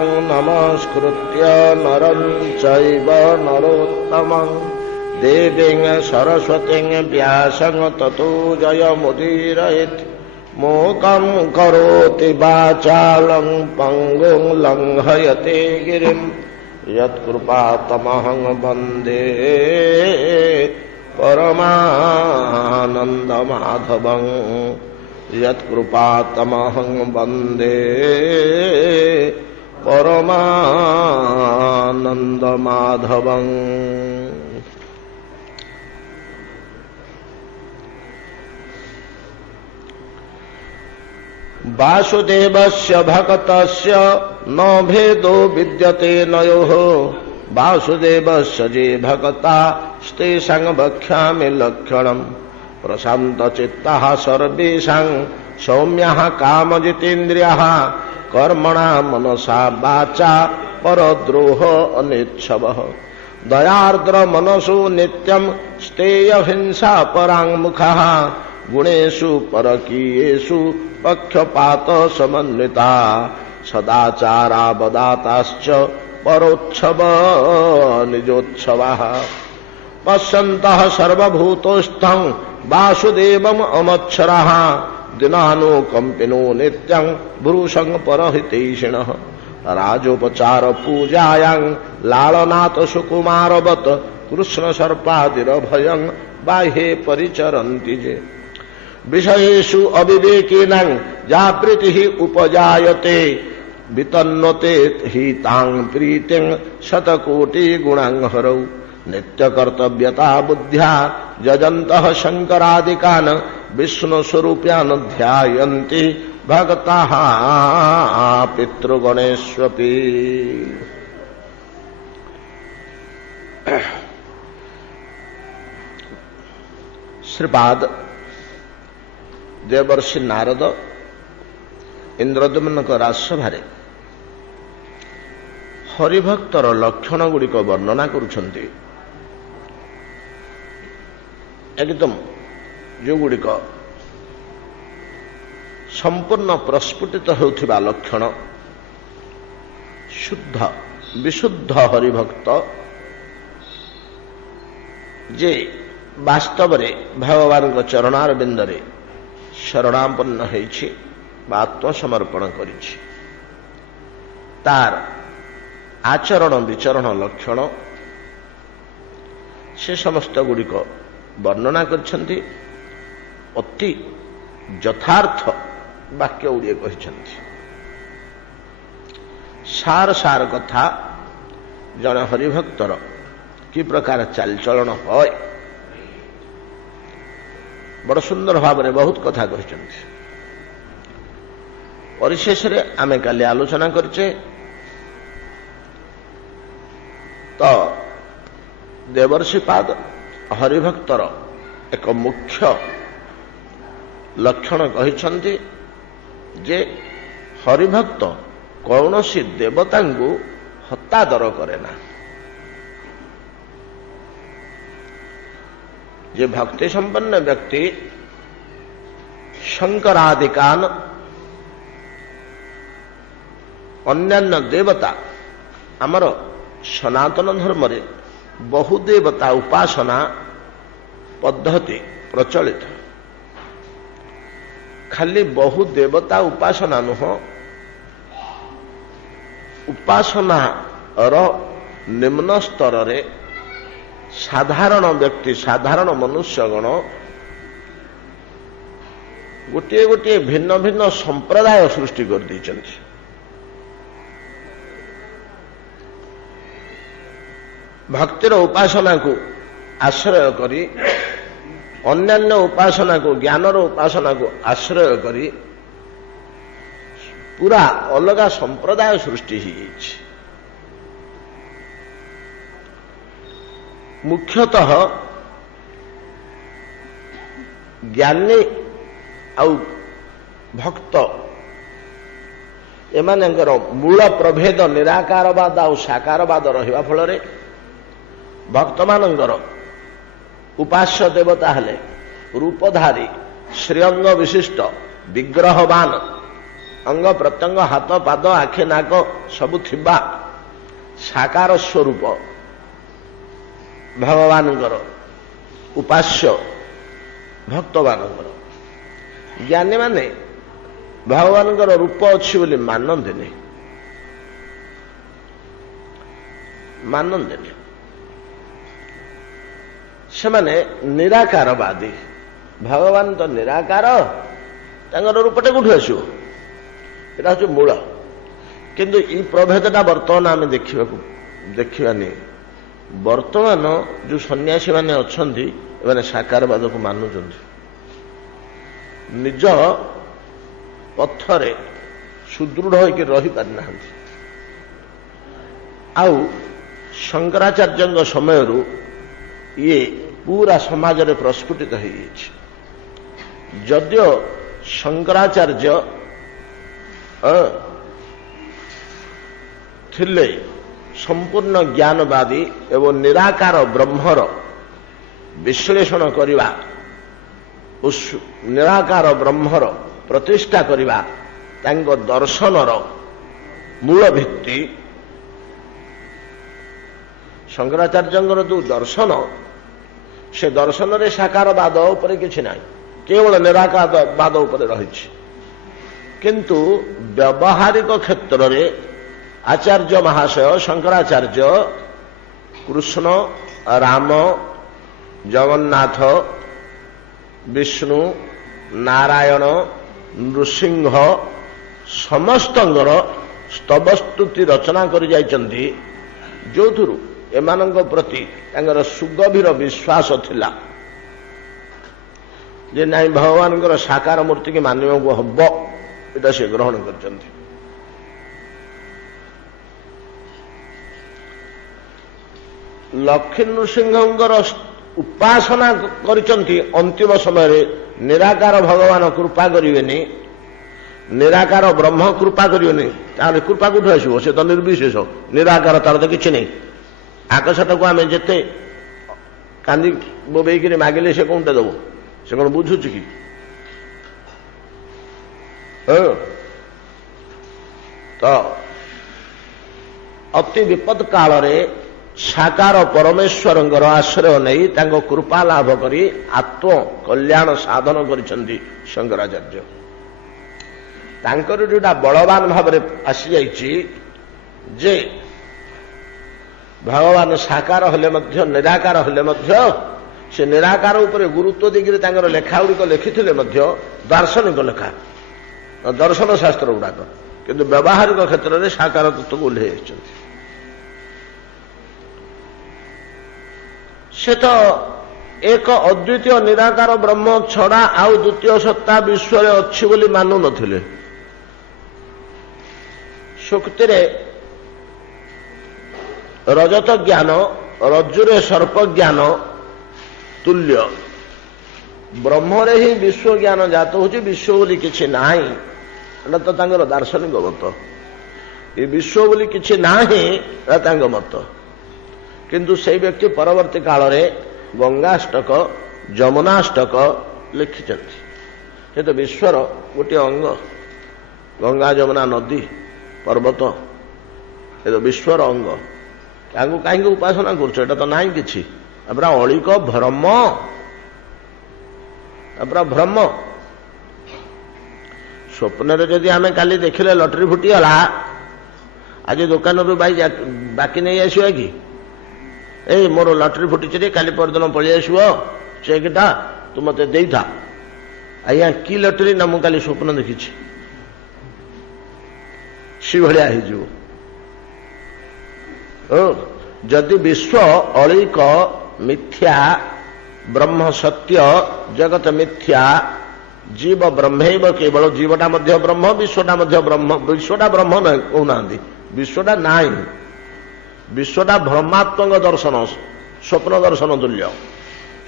नमस्कृत्य नरं चैव नरोत्तमं देवीं सरस्वतीं व्यासं ततो जयमुदीरयेत्। मूकं करोति वाचालं पङ्गुं लङ्घयते गिरिं यत्कृपातमहं वन्दे परमानन्दमाधवं। यत्कृपातमहं वन्दे परमानन्दमाधवं। वासुदेवस्य भक्तस्य न भेदो विद्यते नयोः। वासुदेवस्य जे भक्ता स्तेषां वक्ष्यामि लक्षणम्। प्रशान्तचित्तः सर्वेषां सौम्यः कामजितेन्द्रियः कर्मणा मनसा वाचा परद्रोह अनिच्छवः। दयार्द्र मनसो नित्यं स्तेयहिंसा पराङ्मुखः। गुणेषु परकीयेषु पक्षपात समन्विता सदाचारावदाताश्च परोत्सव निजोत्सवः। पश्यन्तः सर्वभूतस्थं वासुदेवम् अमच्छरः। दिनानुकम्पिनो नित्यं भ्रूशं परहितैषिणः। राजोपचार पूजायां लालनाथ सुकुमारवत् कृष्ण सर्पादिरभयं बाह्ये परिचरन्ति जे। विषयेषु अविवेकिनां या प्रीतिः उपजायते वितन्वते हि तां प्रीतिं शतकोटिगुणां हरौ। नित्यकर्तव्यता बुद्ध्या यजन्तः शङ्करादिकान् विष्णुस्वरूप्यान् ध्यायन्ति भक्ताः पितृगणेष्वपि। श्रीपाद देवर्षि नारद इंद्रद्युम्नଙ୍କ ରାଜସଭାରେ हरिभक्तर लक्षण गुड़िक वर्णना करुछन्ति। एकदम जो गुड़िक संपूर्ण प्रस्फुटित होउथिबा लक्षण शुद्ध विशुद्ध हरिभक्त जे वास्तव रे भगवान चरणारविंद रे शरणापन्न होइछि बा आत्मसमर्पण करिछि। तार आचरण विचरण लक्षण से समस्त गुड़िक वर्णना करछन्ति। अति यथार्थ वाक्य गुड़िए कहिछन्ति। सार सार कथा जने हरिभक्तर कि प्रकार चालचलन होय बड़ सुंदर भाव में बहुत कथा कहिछन्ति। परिशेष रे आमे काली आलोचना करछे तो देवर्षिपाद हरिभक्तर एक मुख्य लक्षण कहिछन्ति जे हरिभक्त कौनसी देवता को हत्यादर करे ना। जे भक्ति संपन्न व्यक्ति शंकरादिकान अन्यान्य देवता आमर सनातन धर्म रे बहुदेवता उपासना पद्धति प्रचलित। खाली बहुदेवता उपासना नुह उपासना निम्न स्तर रे साधारण व्यक्ति साधारण मनुष्यगण गोटे गोटे भिन्न भिन्न संप्रदाय सृष्टि कर दैछन्ति। भक्तिर उपासना को आश्रय करी अन्यान्य उपासना को ज्ञानर उपासना को आश्रय करी पूरा अलग संप्रदाय सृष्टि ही। मुख्यतः ज्ञानी आउ भक्त एमानंकर मूल प्रभेद निराकारवाद आउ साकारवाद रहिबा फଳରେ भक्त मानंकर उपास्य देवता हेले रूपधारी श्रीअंग विशिष्ट विग्रहवान अंग प्रत्यंग हाथ पाद आखि नाक सबु थिबा साकार स्वरूप भगवानଙ୍କର उपास्य भक्त मानଙ୍କର ज्ञानी माने भगवानଙ୍କର रूप अच्छी बोली मानन्तिनि ସେମାନେ निराकारवादी भगवान तो निराकार ତାଙ୍କର ରୂପଟା କୋଉଠୁ ଆସିବ ଏଟା ହଉଛି ମୂଳ କିନ୍ତୁ ଏଇ ପ୍ରଭେଦଟା ବର୍ତ୍ତମାନ ଆମେ ଦେଖିବାନି ବର୍ତ୍ତମାନ ଯୋଉ ସନ୍ନ୍ୟାସୀ ମାନେ ଅଛନ୍ତି ଏମାନେ ସାକାରବାଦକୁ ମାନୁଛନ୍ତି ନିଜ ପଥରେ ସୁଦୃଢ଼ ହୋଇକି ରହିପାରିନାହାନ୍ତି ଆଉ ଶଙ୍କରାଚାର୍ଯ୍ୟଙ୍କ ସମୟରୁ ଇଏ ପୁରା ସମାଜରେ ପ୍ରସ୍ଫୁଟିତ ହୋଇଯାଇଛି ଯଦିଓ ଶଙ୍କରାଚାର୍ଯ୍ୟ ଥିଲେ संपूर्ण ज्ञानवादी एवं निराकार ब्रह्मर विश्लेषण करिबा उस निराकार ब्रह्मर प्रतिष्ठा करिबा तांको दर्शनर मूल भित्ति शंकराचार्यଙ୍କର जो दर्शन से दर्शन रे साकारवाद उपरे किछि नाही केवल निराकारवाद उपरे रहिछि किंतु व्यावहारिक क्षेत्र रे आचार्य महाशय शंकराचार्य कृष्ण राम जगन्नाथ विष्णु नारायण नृसिंह समस्तंगर स्तवस्तुति रचना करि जाइचंती जोथुरु एमानंग प्रति तांगर सुगभीर विश्वास थिला जे नाई भगवानଙ୍କର साकार मूर्ति के मानिବାକୁ हब एटा से ग्रहण करचंती लक्ष्मी नृसिंहଙ୍କର उपासना କରିଚंती अंतिम समय निराकार भगवान कृपा करिवेनी निराकार ब्रह्म कृपा करिवेनी तार कृपा कोठु आसीबो से तो निर्विशेष निराकार तार तो किछि नहीं आकाशटाକୁ आमे जेते कांदी बोबेइकरी मागिले से कोनटा दबो से कोन बुझुछि कि तो अति विपद काल रे साकार परमेश्वर आश्रय नहीं तांको कृपा लाभ करी आत्म कल्याण साधन करिसंती शंकराचार्य तांकर जोटा बलवान भाव आसी जाइछि जे भगवान साकार हेले मध्य निराकार हेले मध्य से निराकार उपरे गुरुत्व देकिरे तांकर लेखा गुड़िक लिखिथिले मध्य दार्शनिक लेखा दर्शन शास्त्र गुड़ाक किंतु व्यावहारिक क्षेत्र में साकार तत्व को ओह्लै जाइछंती से तो एक अद्वितीय निराकार ब्रह्म छड़ा आउ द्वितीय सत्ता विश्व अच्छी बोली मानु नथिले सुक्ति रजत ज्ञान रज्जुरे सर्प ज्ञान तुल्य ब्रह्मरे ही विश्व ज्ञान जात होची विश्व बोली किछि नाही एटा तो तांगर दार्शनिक मत ये विश्व बोली किछि नाही एटा तांग मत किंतु से व्यक्ति परवर्ती काल रे गंगाष्टक जमुनाष्टक लिखिचंती से तो विश्वर गोटे अंग गंगा जमुना नदी पर्वत ये तो विश्वर अंग कहीं उपासना कर तो ना कि अपना अलिक भ्रम अपना भ्रम स्वप्न जदि आम काली देखिले लटरी फुटीगला आज दुकान रू बाकी नहीं आसवा कि ए मोर लटरी फुटी काली परदिन पलि आस चेकटा तू मत दे था आज्ञा कि लटरी ना मुझे काली स्वप्न देखी सी भाया हो जदि विश्व अलिक मिथ्या ब्रह्म सत्य जगत मिथ्या जीव ब्रह्मैव केवल जीवटा मध्य ब्रह्म विश्वटा मध्य ब्रह्म विश्वटा ब्रह्म न कहना विश्वटा नाई विश्वटा भ्रमात्मक दर्शन स्वप्न दर्शन तुल्य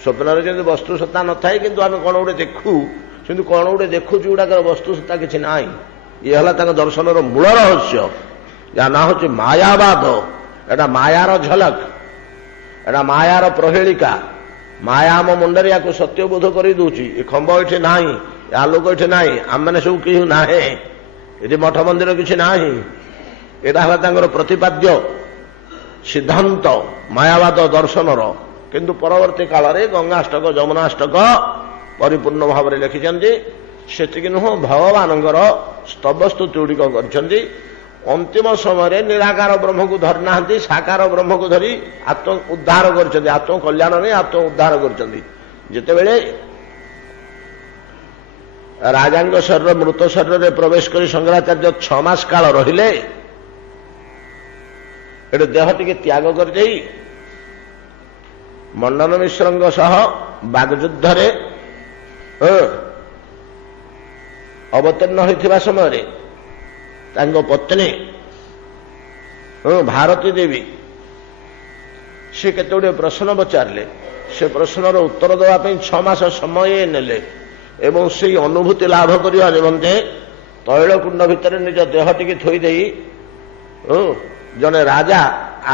स्वप्न जमी वस्तु सत्ता न थाए किंतु आम कौन गोटे देखु किंतु कौन गोटे देखु गुड़ाक वस्तु सत्ता किसी ना ये है दर्शन मूल रहस्य या ना हूँ मायावाद एटा मायार झलक एटा मायार प्रहेलिका माया आम मुंडे या सत्यबोध कर दौची ये खंब ये ना आलोक ये ना आम मैंने सब कहीं ना ଏଠି ମଠ ମନ୍ଦିର କିଛି ନାହିଁ। ଏଇଟା ହେଲା ତାଙ୍କର ପ୍ରତିପାଦ୍ୟ ସିଦ୍ଧାନ୍ତ ମାୟାବାଦ ଦର୍ଶନର। କିନ୍ତୁ ପରବର୍ତ୍ତୀ କାଳରେ ଗଙ୍ଗାଷ୍ଟକ ଯମୁନାଷ୍ଟକ ପରିପୂର୍ଣ୍ଣ ଭାବରେ ଲେଖିଛନ୍ତି। ସେତିକି ନୁହଁ, ଭଗବାନଙ୍କର ସ୍ତବସ୍ତୁତି ଗୁଡ଼ିକ କରିଛନ୍ତି। ଅନ୍ତିମ ସମୟରେ ନିରାକାର ବ୍ରହ୍ମକୁ ଧରି ନାହାନ୍ତି, ସାକାର ବ୍ରହ୍ମକୁ ଧରି ଆତ୍ମ ଉଦ୍ଧାର କରିଛନ୍ତି। ଆତ୍ମ କଲ୍ୟାଣ ନେଇ ଆତ୍ମ ଉଦ୍ଧାର କରିଛନ୍ତି। ଯେତେବେଳେ ରାଜାଙ୍କ ଶରୀର ମୃତ ଶରୀରରେ ପ୍ରବେଶ କରି ଶଙ୍କରାଚାର୍ଯ୍ୟ 6 ମାସ କାଳ ରହିଲେ, ଏଠି ଦେହ ଟିକେ ତ୍ୟାଗ କରିଦେଇ ମଣ୍ଡନ ମିଶ୍ରଙ୍କ ସହ ବାଗଯୁଦ୍ଧରେ ଅବତୀର୍ଣ୍ଣ ହୋଇଥିବା ସମୟରେ ତାଙ୍କ ପତ୍ନୀ ଭାରତୀ ଦେବୀ ସେ କେତେଗୁଡ଼ିଏ ପ୍ରଶ୍ନ ପଚାରିଲେ। ସେ ପ୍ରଶ୍ନର ଉତ୍ତର ଦେବା ପାଇଁ 6 ମାସ ସମୟ ନେଲେ ଏବଂ ସେହି ଅନୁଭୂତି ଲାଭ କରିବା ନିମନ୍ତେ ତୈଳକୁଣ୍ଡ ଭିତରେ ନିଜ ଦେହ ଟିକେ ଥୋଇଦେଇ ଜଣେ ରାଜା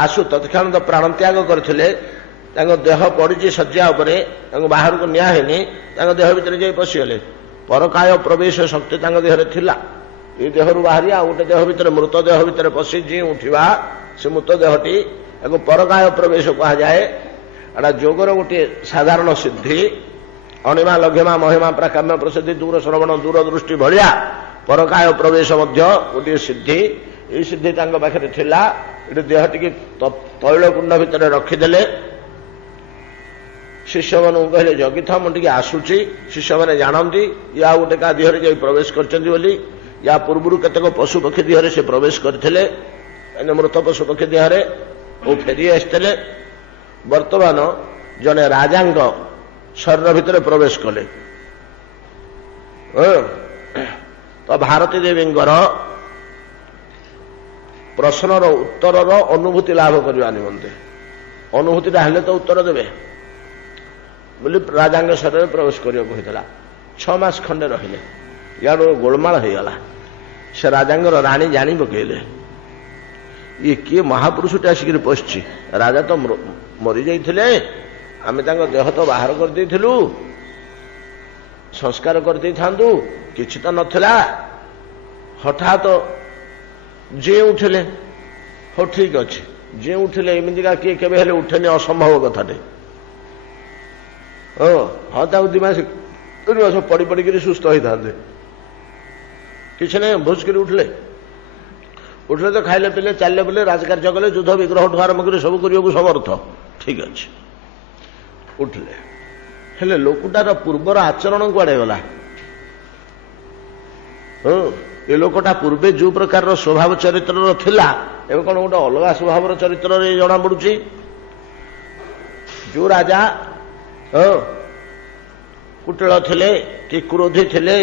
ଆଶୁ ତତ୍କ୍ଷଣାତ ପ୍ରାଣତ୍ୟାଗ କରିଥିଲେ। ତାଙ୍କ ଦେହ ପଡ଼ିଛି ଶଯ୍ୟା ଉପରେ, ତାଙ୍କୁ ବାହାରକୁ ନିଆ ହେଇନି, ତାଙ୍କ ଦେହ ଭିତରେ ଯାଇ ପଶିଗଲେ। ପରକାୟ ପ୍ରବେଶ ଶକ୍ତି ତାଙ୍କ ଦେହରେ ଥିଲା। ଏ ଦେହରୁ ବାହାରି ଆଉ ଗୋଟେ ଦେହ ଭିତରେ, ମୃତ ଦେହ ଭିତରେ ପଶି ଯିଏ ଉଠିବା, ସେ ମୃତ ଦେହଟି ତାକୁ ପରକାୟ ପ୍ରବେଶ କୁହାଯାଏ। ଏଟା ଯୋଗର ଗୋଟିଏ ସାଧାରଣ ସିଦ୍ଧି। ଅଣିମା ଲଘିମା ମହିମା ପ୍ରାକାମ୍ୟ ପ୍ରସିଦ୍ଧି ଦୂର ଶ୍ରବଣ ଦୂରଦୃଷ୍ଟି ଭଳିଆ ପରକାୟ ପ୍ରବେଶ ମଧ୍ୟ ଗୋଟିଏ ସିଦ୍ଧି। ଏହି ସିଦ୍ଧି ତାଙ୍କ ପାଖରେ ଥିଲା। ଏଠି ଦେହ ଟିକେ ତୈଳକୁଣ୍ଡ ଭିତରେ ରଖିଦେଲେ। ଶିଷ୍ୟମାନଙ୍କୁ କହିଲେ, ଜଗିଥା, ମୁଁ ଟିକେ ଆସୁଛି। ଶିଷ୍ୟମାନେ ଜାଣନ୍ତି ଇଏ ଆଉ ଗୋଟେ କାହା ଦେହରେ ଯାଇ ପ୍ରବେଶ କରିଛନ୍ତି ବୋଲି। ୟା ପୂର୍ବରୁ କେତେକ ପଶୁପକ୍ଷୀ ଦେହରେ ସେ ପ୍ରବେଶ କରିଥିଲେ, ମୃତ ପଶୁପକ୍ଷୀ ଦେହରେ ଓ ଫେରି ଆସିଥିଲେ। ବର୍ତ୍ତମାନ ଜଣେ ରାଜାଙ୍କ ଶରୀର ଭିତରେ ପ୍ରବେଶ କଲେ। ତ ଭାରତୀ ଦେବୀଙ୍କର ପ୍ରଶ୍ନର ଉତ୍ତରର ଅନୁଭୂତି ଲାଭ କରିବା ନିମନ୍ତେ, ଅନୁଭୂତିଟା ହେଲେ ତ ଉତ୍ତର ଦେବେ ବୋଲି ରାଜାଙ୍କ ଶରୀରରେ ପ୍ରବେଶ କରିବାକୁ ହୋଇଥିଲା। 6 ମାସ ଖଣ୍ଡେ ରହିଲେ। ଇଆଡୁ ଗୋଳମାଳ ହେଇଗଲା। ସେ ରାଜାଙ୍କର ରାଣୀ ଜାଣି ପକେଇଲେ, ଇଏ କିଏ ମହାପୁରୁଷଟେ ଆସିକିରି ପଶିଛି। ରାଜା ତ ମରିଯାଇଥିଲେ, ଆମେ ତାଙ୍କ ଦେହ ତ ବାହାର କରିଦେଇଥିଲୁ, ସଂସ୍କାର କରିଦେଇଥାନ୍ତୁ, କିଛି ତ ନଥିଲା। ହଠାତ୍ ଯିଏ ଉଠିଲେ, ହଉ ଠିକ ଅଛି, ଯିଏ ଉଠିଲେ, ଏମିତିକା କିଏ କେବେ ହେଲେ ଉଠେନି, ଅସମ୍ଭବ କଥାଟେ। ହଁ ତାକୁ 2 ମାସ ପଡ଼ି ପଡ଼ିକିରି ସୁସ୍ଥ ହେଇଥାନ୍ତେ, କିଛି ନାହିଁ। ଭୋଜ କରି ଉଠିଲେ ତ ଖାଇଲେ ପିଇଲେ, ଚାଲିଲେ ବୁଲେ, ରାଜକାର୍ଯ୍ୟ କଲେ, ଯୁଦ୍ଧ ବିଗ୍ରହଠୁ ଆରମ୍ଭ କରି ସବୁ କରିବାକୁ ସମର୍ଥ। ଠିକ ଅଛି, ଉଠିଲେ। ହେଲେ ଲୋକଟାର ପୂର୍ବର ଆଚରଣ କୁଆଡ଼େ ଗଲା? ଏ ଲୋକଟା ପୂର୍ବେ ଯୋଉ ପ୍ରକାରର ସ୍ୱଭାବ ଚରିତ୍ରର ଥିଲା, ଏବେ କଣ ଗୋଟେ ଅଲଗା ସ୍ୱଭାବର ଚରିତ୍ରରେ ଜଣାପଡୁଛି। ଯୋଉ ରାଜା କୁଟିଳ ଥିଲେ କି କ୍ରୋଧୀ ଥିଲେ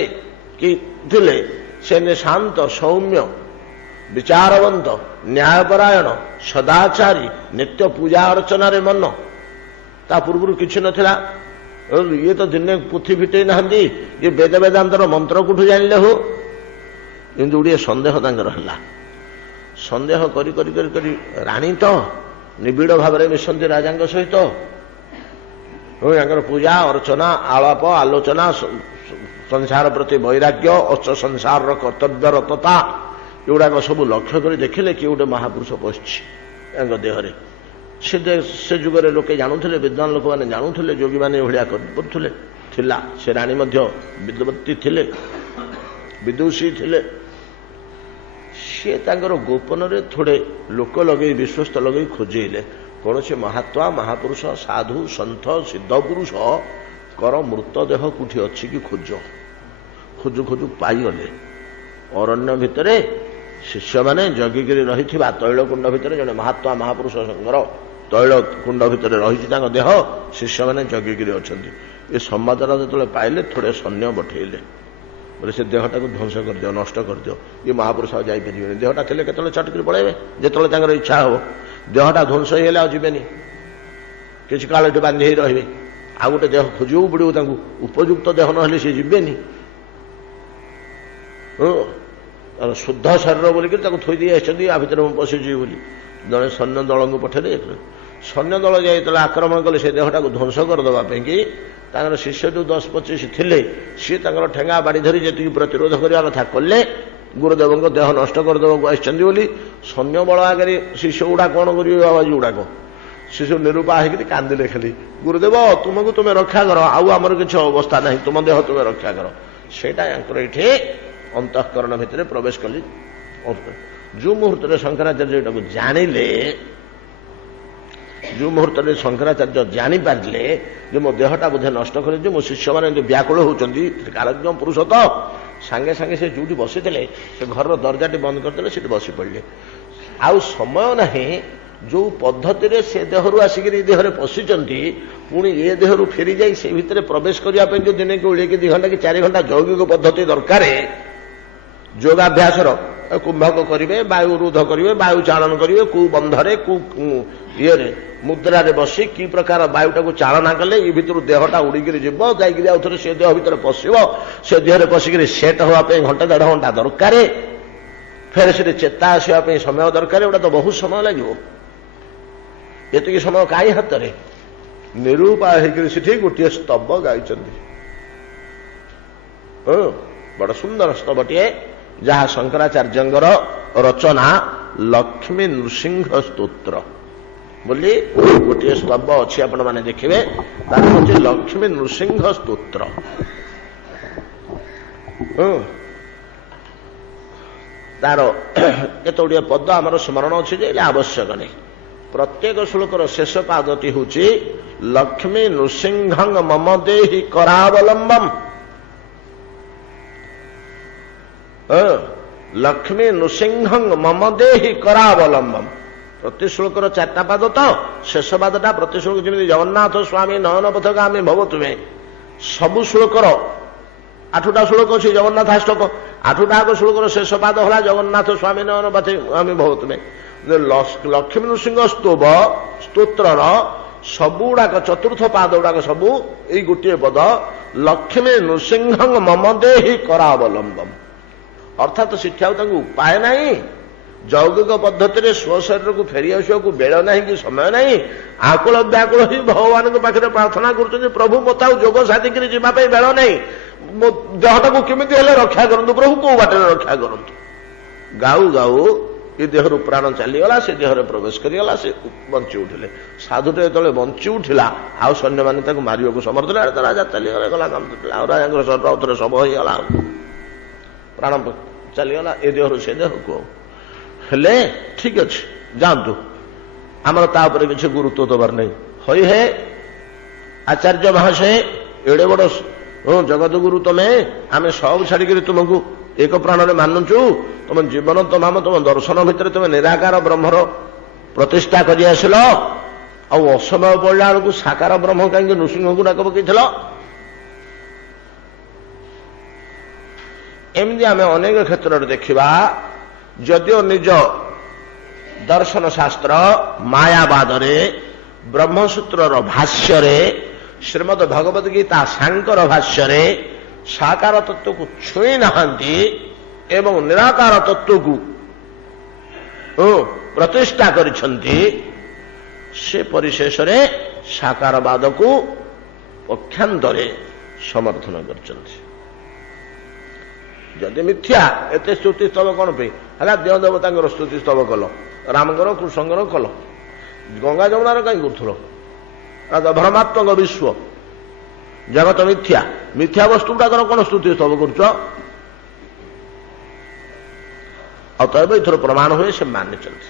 କି ଥିଲେ, ସେ ଶାନ୍ତ ସୌମ୍ୟ ବିଚାରବନ୍ତ ନ୍ୟାୟପରାୟଣ ସଦାଚାରୀ ନିତ୍ୟ ପୂଜା ଅର୍ଚ୍ଚନାରେ ମନ। ତା ପୂର୍ବରୁ କିଛି ନଥିଲା। ଇଏ ତ ଦିନେ ପୁଥି ଫିଟେଇ ନାହାନ୍ତି, ଇଏ ବେଦ ବେଦାନ୍ତର ମନ୍ତ୍ର କୋଠୁ ଜାଣିଲେ ହୋ। କିନ୍ତୁ ଗୋଟିଏ ସନ୍ଦେହ ତାଙ୍କର ହେଲା। ସନ୍ଦେହ କରି କରି କରି କରି ରାଣୀ ତ ନିବିଡ଼ ଭାବରେ ମିଶନ୍ତି ରାଜାଙ୍କ ସହିତ। ତାଙ୍କର ପୂଜା ଅର୍ଚ୍ଚନା ଆଳାପ ଆଲୋଚନା, ସଂସାର ପ୍ରତି ବୈରାଗ୍ୟ, ଅଚ ସଂସାରର କର୍ତ୍ତବ୍ୟରତତା, ଏଗୁଡ଼ାକ ସବୁ ଲକ୍ଷ୍ୟ କରି ଦେଖିଲେ କି ଗୋଟେ ମହାପୁରୁଷ ପଶିଛି ତାଙ୍କ ଦେହରେ। ସେ ଯୁଗରେ ଲୋକେ ଜାଣୁଥିଲେ, ବିଦ୍ୱାନ ଲୋକମାନେ ଜାଣୁଥିଲେ, ଯୋଗୀମାନେ ଏଭଳିଆ କରୁଥିଲେ। ଥିଲା ସେ ରାଣୀ ମଧ୍ୟ ବିଦ୍ୱତୀ ଥିଲେ, ବିଦୁଷୀ ଥିଲେ। ସିଏ ତାଙ୍କର ଗୋପନରେ ଥୋଡ଼େ ଲୋକ ଲଗେଇ, ବିଶ୍ୱସ୍ତ ଲଗେଇ ଖୋଜେଇଲେ, କୌଣସି ମହାତ୍ମା ମହାପୁରୁଷ ସାଧୁ ସନ୍ଥ ସିଦ୍ଧପୁରୁଷଙ୍କର ମୃତଦେହ କୋଉଠି ଅଛି କି ଖୋଜୁ ଖୋଜୁ ପାଇଗଲେ। ଅରଣ୍ୟ ଭିତରେ ଶିଷ୍ୟମାନେ ଜଗିକିରି ରହିଥିବା ତୈଳକୁଣ୍ଡ ଭିତରେ ଜଣେ ମହାତ୍ମା ମହାପୁରୁଷଙ୍କର ତୈଳକୁଣ୍ଡ ଭିତରେ ରହିଛି ତାଙ୍କ ଦେହ, ଶିଷ୍ୟମାନେ ଜଗିକିରି ଅଛନ୍ତି। ଏ ସମ୍ବାଦଟା ଯେତେବେଳେ ପାଇଲେ, ଥୋଡ଼େ ସୈନ୍ୟ ପଠେଇଲେ, ବୋଲେ ସେ ଦେହଟାକୁ ଧ୍ୱଂସ କରିଦିଅ, ନଷ୍ଟ କରିଦିଅ, ଇଏ ମହାପୁରୁଷ ଆଉ ଯାଇପାରିବେନି। ଦେହଟା ଥିଲେ କେତେବେଳେ ଚଟକିରି ପଳେଇବେ, ଯେତେବେଳେ ତାଙ୍କର ଇଚ୍ଛା ହବ। ଦେହଟା ଧ୍ୱଂସ ହେଇଗଲେ ଆଉ ଯିବେନି, କିଛି କାଳ ଏଠି ବାନ୍ଧି ହେଇ ରହିବେ। ଆଉ ଗୋଟେ ଦେହ ଖୋଜିବାକୁ ପଡ଼ିବ ତାଙ୍କୁ, ଉପଯୁକ୍ତ ଦେହ ନହେଲେ ସେ ଯିବେନି। ଶୁଦ୍ଧ ଶରୀର ବୋଲିକି ତାକୁ ଥୋଇ ଦେଇ ଆସିଛନ୍ତି, ଆ ଭିତରେ ମୁଁ ପଶିଯିବି ବୋଲି। ଜଣେ ସୈନ୍ୟ ଦଳଙ୍କୁ ପଠେଇଲେ। ସୈନ୍ୟ ଦଳ ଯାଇ ଯେତେବେଳେ ଆକ୍ରମଣ କଲେ ସେ ଦେହଟାକୁ ଧ୍ୱଂସ କରିଦେବା ପାଇଁକି, ତାଙ୍କର ଶିଷ୍ୟ ଯୋଉ 10-25 ଥିଲେ, ସିଏ ତାଙ୍କର ଠେଙ୍ଗା ବାଡ଼ି ଧରି ଯେତିକି ପ୍ରତିରୋଧ କରିବା କଥା କଲେ, ଗୁରୁଦେବଙ୍କ ଦେହ ନଷ୍ଟ କରିଦେବାକୁ ଆସିଛନ୍ତି ବୋଲି ସୈନ୍ୟ ବଳ ଆଗରେ ଶିଷ୍ୟ ଗୁଡା କଣ କରିବେ ବାବାଜୀ ଗୁଡାକ ଶିଶୁ ନିରୂପା ହେଇକି କାନ୍ଦିଲେ ଖାଲି ଗୁରୁଦେବ ତୁମକୁ ତୁମେ ରକ୍ଷା କର ଆଉ ଆମର କିଛି ଅବସ୍ଥା ନାହିଁ ତୁମ ଦେହ ତୁମେ ରକ୍ଷା କର ସେଇଟା ୟାଙ୍କର ଏଠି ଅନ୍ତଃକରଣ ଭିତରେ ପ୍ରବେଶ କଲି ଯୋଉ ମୁହୂର୍ତ୍ତରେ ଶଙ୍କରାଚାର୍ଯ୍ୟ ଏଟାକୁ ଜାଣିଲେ ଯୋଉ ମୁହୂର୍ତ୍ତରେ ଶଙ୍କରାଚାର୍ଯ୍ୟ ଜାଣିପାରିଲେ ଯେ ମୋ ଦେହଟା ବୋଧେ ନଷ୍ଟ କରିଛି ମୋ ଶିଷ୍ୟମାନେ ଏମିତି ବ୍ୟାକୁଳ ହଉଛନ୍ତି କାଳଜ୍ଞ ପୁରୁଷ ତ ସାଙ୍ଗେ ସାଙ୍ଗେ ସେ ଯୋଉଠି ବସିଥିଲେ ସେ ଘରର ଦରଜାଟି ବନ୍ଦ କରିଦେଲେ ସେଠି ବସି ପଡ଼ିଲେ ଆଉ ସମୟ ନାହିଁ ଯୋଉ ପଦ୍ଧତିରେ ସେ ଦେହରୁ ଆସିକିରି ଦେହରେ ପଶିଛନ୍ତି ପୁଣି ଏ ଦେହରୁ ଫେରିଯାଇ ସେ ଭିତରେ ପ୍ରବେଶ କରିବା ପାଇଁ ଯୋଉ ଦିନେ ଓଳିଏ କି 2 ଘଣ୍ଟା କି 4 ଘଣ୍ଟା ଯୌଗିକ ପଦ୍ଧତି ଦରକାର ଯୋଗାଭ୍ୟାସର କୁମ୍ଭକ କରିବେ ବାୟୁ ରୁଦ୍ଧ କରିବେ ବାୟୁ ଚାଳନ କରିବେ କୋଉ ବନ୍ଧରେ କୋଉ ଇଏରେ ମୁଦ୍ରାରେ ବସି କି ପ୍ରକାର ବାୟୁଟାକୁ ଚାଳନା କଲେ ଏ ଭିତରୁ ଦେହଟା ଉଡ଼ିକିରି ଯିବ ଯାଇକିରି ଆଉ ଥରେ ସେ ଦେହ ଭିତରେ ପଶିବ ସେ ଦେହରେ ପଶିକିରି ସେଟ୍ ହେବା ପାଇଁ 1-1.5 ଘଣ୍ଟା ଦରକାର ଫେରେ ସେଠି ଚେତା ଆସିବା ପାଇଁ ସମୟ ଦରକାର ଏଗୁଡ଼ା ତ ବହୁତ ସମୟ ଲାଗିବ ଏତିକି ସମୟ କାହିଁ ହାତରେ ନିରୂପା ହେଇକିରି ସେଠି ଗୋଟିଏ ସ୍ତବ ଗାଇଛନ୍ତି ବଡ଼ ସୁନ୍ଦର ସ୍ତବଟିଏ ଯାହା ଶଙ୍କରାଚାର୍ଯ୍ୟଙ୍କର ରଚନା ଲକ୍ଷ୍ମୀ ନୃସିଂହ ସ୍ତୋତ୍ର ବୋଲି ଗୋଟିଏ ସ୍ତବ ଅଛି ଆପଣମାନେ ଦେଖିବେ ତାର ହେଉଛି ଲକ୍ଷ୍ମୀ ନୃସିଂହ ସ୍ତୋତ୍ର ତାର କେତେ ଗୁଡ଼ିଏ ପଦ ଆମର ସ୍ମରଣ ଅଛି ଯେ ଆବଶ୍ୟକ ନାହିଁ ପ୍ରତ୍ୟେକ ଶ୍ଲୋକର ଶେଷ ପାଦଟି ହେଉଛି ଲକ୍ଷ୍ମୀ ନୃସିଂହଂ ମମ ଦେହି କରାବଲମ୍ବମ୍ ଲକ୍ଷ୍ମୀ ନୃସିଂହଂ ମମ ଦେହି କରାବଲମ୍ବମ୍ ପ୍ରତି ଶ୍ଲୋକର 4ଟା ପାଦ ତ ଶେଷ ପାଦଟା ପ୍ରତି ଶ୍ଲୋକ ଯେମିତି ଜଗନ୍ନାଥ ସ୍ୱାମୀ ନୟନ ପଥଗାମୀ ଭବ ତୁମେ ସବୁ ଶ୍ଲୋକର 8ଟା ଶ୍ଲୋକ ଅଛି ଜଗନ୍ନାଥାଷ୍ଟକ 8ଟା ଶ୍ଲୋକର ଶେଷ ପାଦ ହେଲା ଜଗନ୍ନାଥ ସ୍ୱାମୀ ନୟନ ପଥଗାମୀ ଭବ ତୁମେ ଲକ୍ଷ୍ମୀ ନୃସିଂହ ସ୍ତୋତ୍ରର ସବୁଗୁଡାକ ଚତୁର୍ଥ ପାଦ ଗୁଡାକ ସବୁ ଏଇ ଗୋଟିଏ ପଦ ଲକ୍ଷ୍ମୀ ନୃସିଂହଂ ମମ ଦେହି କରାବଲମ୍ବମ୍ ଅର୍ଥାତ୍ ସେଠି ଆଉ ତାଙ୍କୁ ଉପାୟ ନାହିଁ ଯୌଗିକ ପଦ୍ଧତିରେ ସ୍ୱ ଶରୀରକୁ ଫେରି ଆସିବାକୁ ବେଳ ନାହିଁ କି ସମୟ ନାହିଁ ଆକୁଳ ବ୍ୟାକୁଳ ହିଁ ଭଗବାନଙ୍କ ପାଖରେ ପ୍ରାର୍ଥନା କରୁଛନ୍ତି ପ୍ରଭୁ ମୋତେ ଆଉ ଯୋଗ ସାଧିକିରି ଯିବା ପାଇଁ ବେଳ ନାହିଁ ମୋ ଦେହଟାକୁ କେମିତି ହେଲେ ରକ୍ଷା କରନ୍ତୁ ପ୍ରଭୁ କୋଉ ବାଟରେ ରକ୍ଷା କରନ୍ତୁ ଗାଉ ଗାଉ ଏ ଦେହରୁ ପ୍ରାଣ ଚାଲିଗଲା ସେ ଦେହରେ ପ୍ରବେଶ କରିଗଲା ସେ ବଞ୍ଚି ଉଠିଲେ ସାଧୁଟେ ଯେତେବେଳେ ବଞ୍ଚି ଉଠିଲା ଆଉ ସୈନ୍ୟମାନେ ତାକୁ ମାରିବାକୁ ସମର୍ଥ ହେଲେ ତ ରାଜା ଚାଲିଗଲା ଗଲା କାମ ତୁଟିଲା ଆଉ ରାଜାଙ୍କର ଶରୀର ଆଉ ଥରେ ଶବ ହେଇଗଲା ଆଉ ପ୍ରାଣ ଚାଲିଗଲା ଏ ଦେହରୁ ସେ ଦେହକୁ ଆଉ ହେଲେ ଠିକ ଅଛି ଯାଆନ୍ତୁ ଆମର ତା ଉପରେ କିଛି ଗୁରୁତ୍ୱ ଦେବାର ନାହିଁ ହଇ ହେ ଆଚାର୍ଯ୍ୟ ମହାଶୟ ଏଡେ ବଡ ଜଗତଗୁରୁ ତମେ ଆମେ ସବୁ ଛାଡିକିରି ତୁମକୁ ଏକ ପ୍ରାଣରେ ମାନୁଛୁ ତମ ଜୀବନ ତମାମ ତମ ଦର୍ଶନ ଭିତରେ ତମେ ନିରାକାର ବ୍ରହ୍ମର ପ୍ରତିଷ୍ଠା କରି ଆସିଲ ଆଉ ଅସମୟ ପଡ଼ିଲା ବେଳକୁ ସାକାର ବ୍ରହ୍ମ କାହିଁକି ନୃସିଂହଙ୍କୁ ଡାକ ପକେଇଥିଲ ଏମିତି ଆମେ ଅନେକ କ୍ଷେତ୍ରରେ ଦେଖିବା ଯଦିଓ ନିଜ ଦର୍ଶନ ଶାସ୍ତ୍ର ମାୟାବାଦରେ ବ୍ରହ୍ମସୂତ୍ରର ଭାଷ୍ୟରେ ଶ୍ରୀମଦ ଭଗବତ ଗୀତା ସାଙ୍କର ଭାଷ୍ୟରେ ସାକାର ତତ୍ତ୍ୱକୁ ଛୁଇଁ ନାହାନ୍ତି ଏବଂ ନିରାକାର ତତ୍ତ୍ୱକୁ ପ୍ରତିଷ୍ଠା କରିଛନ୍ତି ସେ ପରିଶେଷରେ ସାକାରବାଦକୁ ପକ୍ଷାନ୍ତରେ ସମର୍ଥନ କରିଛନ୍ତି ଯଦି ମିଥ୍ୟା ଏତେ ସ୍ତୁତି ସ୍ତବ କଣ ପାଇଁ ହେଲା ଦେହ ଦେବତାଙ୍କର ସ୍ତୁତି ସ୍ତବ କଲ ରାମଙ୍କର କୃଷ୍ଣଙ୍କର କଲ ଗଙ୍ଗା ଯମୁନାର କାହିଁ କରୁଥିଲ ଭ୍ରମାତ୍ମକ ବିଶ୍ୱ ଜଗତ ମିଥ୍ୟା ମିଥ୍ୟା ବସ୍ତୁ ଗୁଡାକର କଣ ସ୍ତୁତି ସ୍ତବ କରୁଛ ଆଉ ତ ଏବେ ଏଥର ପ୍ରମାଣ ହୁଏ ସେ ମାନିଛନ୍ତି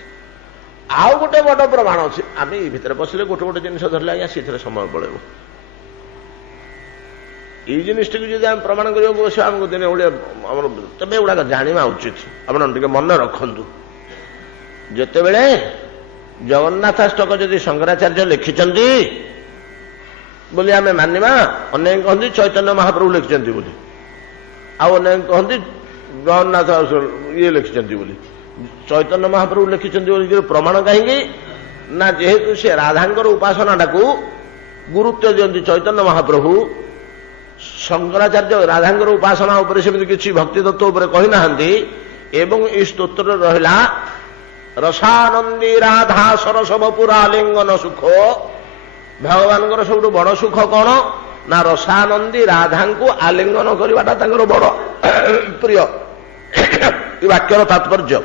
ଆଉ ଗୋଟେ ବଡ ପ୍ରମାଣ ଅଛି ଆମେ ଏଇ ଭିତରେ ପଶିଲେ ଗୋଟେ ଗୋଟେ ଜିନିଷ ଧରିଲେ ଆଜ୍ଞା ସେଥିରେ ସମୟ ପଳେଇବ ଏଇ ଜିନିଷଟିକୁ ଯଦି ଆମେ ପ୍ରମାଣ କରିବାକୁ ବସିବା ଆମକୁ ଦିନେ ଓଳିଆ ଆମର ତେବେ ଏଗୁଡାକ ଜାଣିବା ଉଚିତ ଆପଣ ଟିକେ ମନେ ରଖନ୍ତୁ ଯେତେବେଳେ ଜଗନ୍ନାଥାଷ୍ଟକ ଯଦି ଶଙ୍କରାଚାର୍ଯ୍ୟ ଲେଖିଛନ୍ତି ବୋଲି ଆମେ ମାନିବା ଅନେକ କହନ୍ତି ଚୈତନ୍ୟ ମହାପ୍ରଭୁ ଲେଖିଛନ୍ତି ବୋଲି ଆଉ ଅନେକ କହନ୍ତି ଜଗନ୍ନାଥ ଇଏ ଲେଖିଛନ୍ତି ବୋଲି ଚୈତନ୍ୟ ମହାପ୍ରଭୁ ଲେଖିଛନ୍ତି ବୋଲି ପ୍ରମାଣ କାହିଁକି ନା ଯେହେତୁ ସେ ରାଧାଙ୍କର ଉପାସନାଟାକୁ ଗୁରୁତ୍ୱ ଦିଅନ୍ତି ଚୈତନ୍ୟ ମହାପ୍ରଭୁ ଶଙ୍କରାଚାର୍ଯ୍ୟ ରାଧାଙ୍କର ଉପାସନା ଉପରେ ସେମିତି କିଛି ଭକ୍ତି ତତ୍ତ୍ୱ ଉପରେ କହିନାହାନ୍ତି ଏବଂ ଏଇ ସ୍ତୋତ୍ରରେ ରହିଲା ରସାନନ୍ଦୀ ରାଧା ସରସବ ପୁରା ଲିଙ୍ଗନ ସୁଖ ଭଗବାନଙ୍କର ସବୁଠୁ ବଡ ସୁଖ କଣ ନା ରସାନନ୍ଦୀ ରାଧାଙ୍କୁ ଆଲିଙ୍ଗନ କରିବାଟା ତାଙ୍କର ବଡ ପ୍ରିୟ ଏ ବାକ୍ୟର ତାତ୍ପର୍ଯ୍ୟ।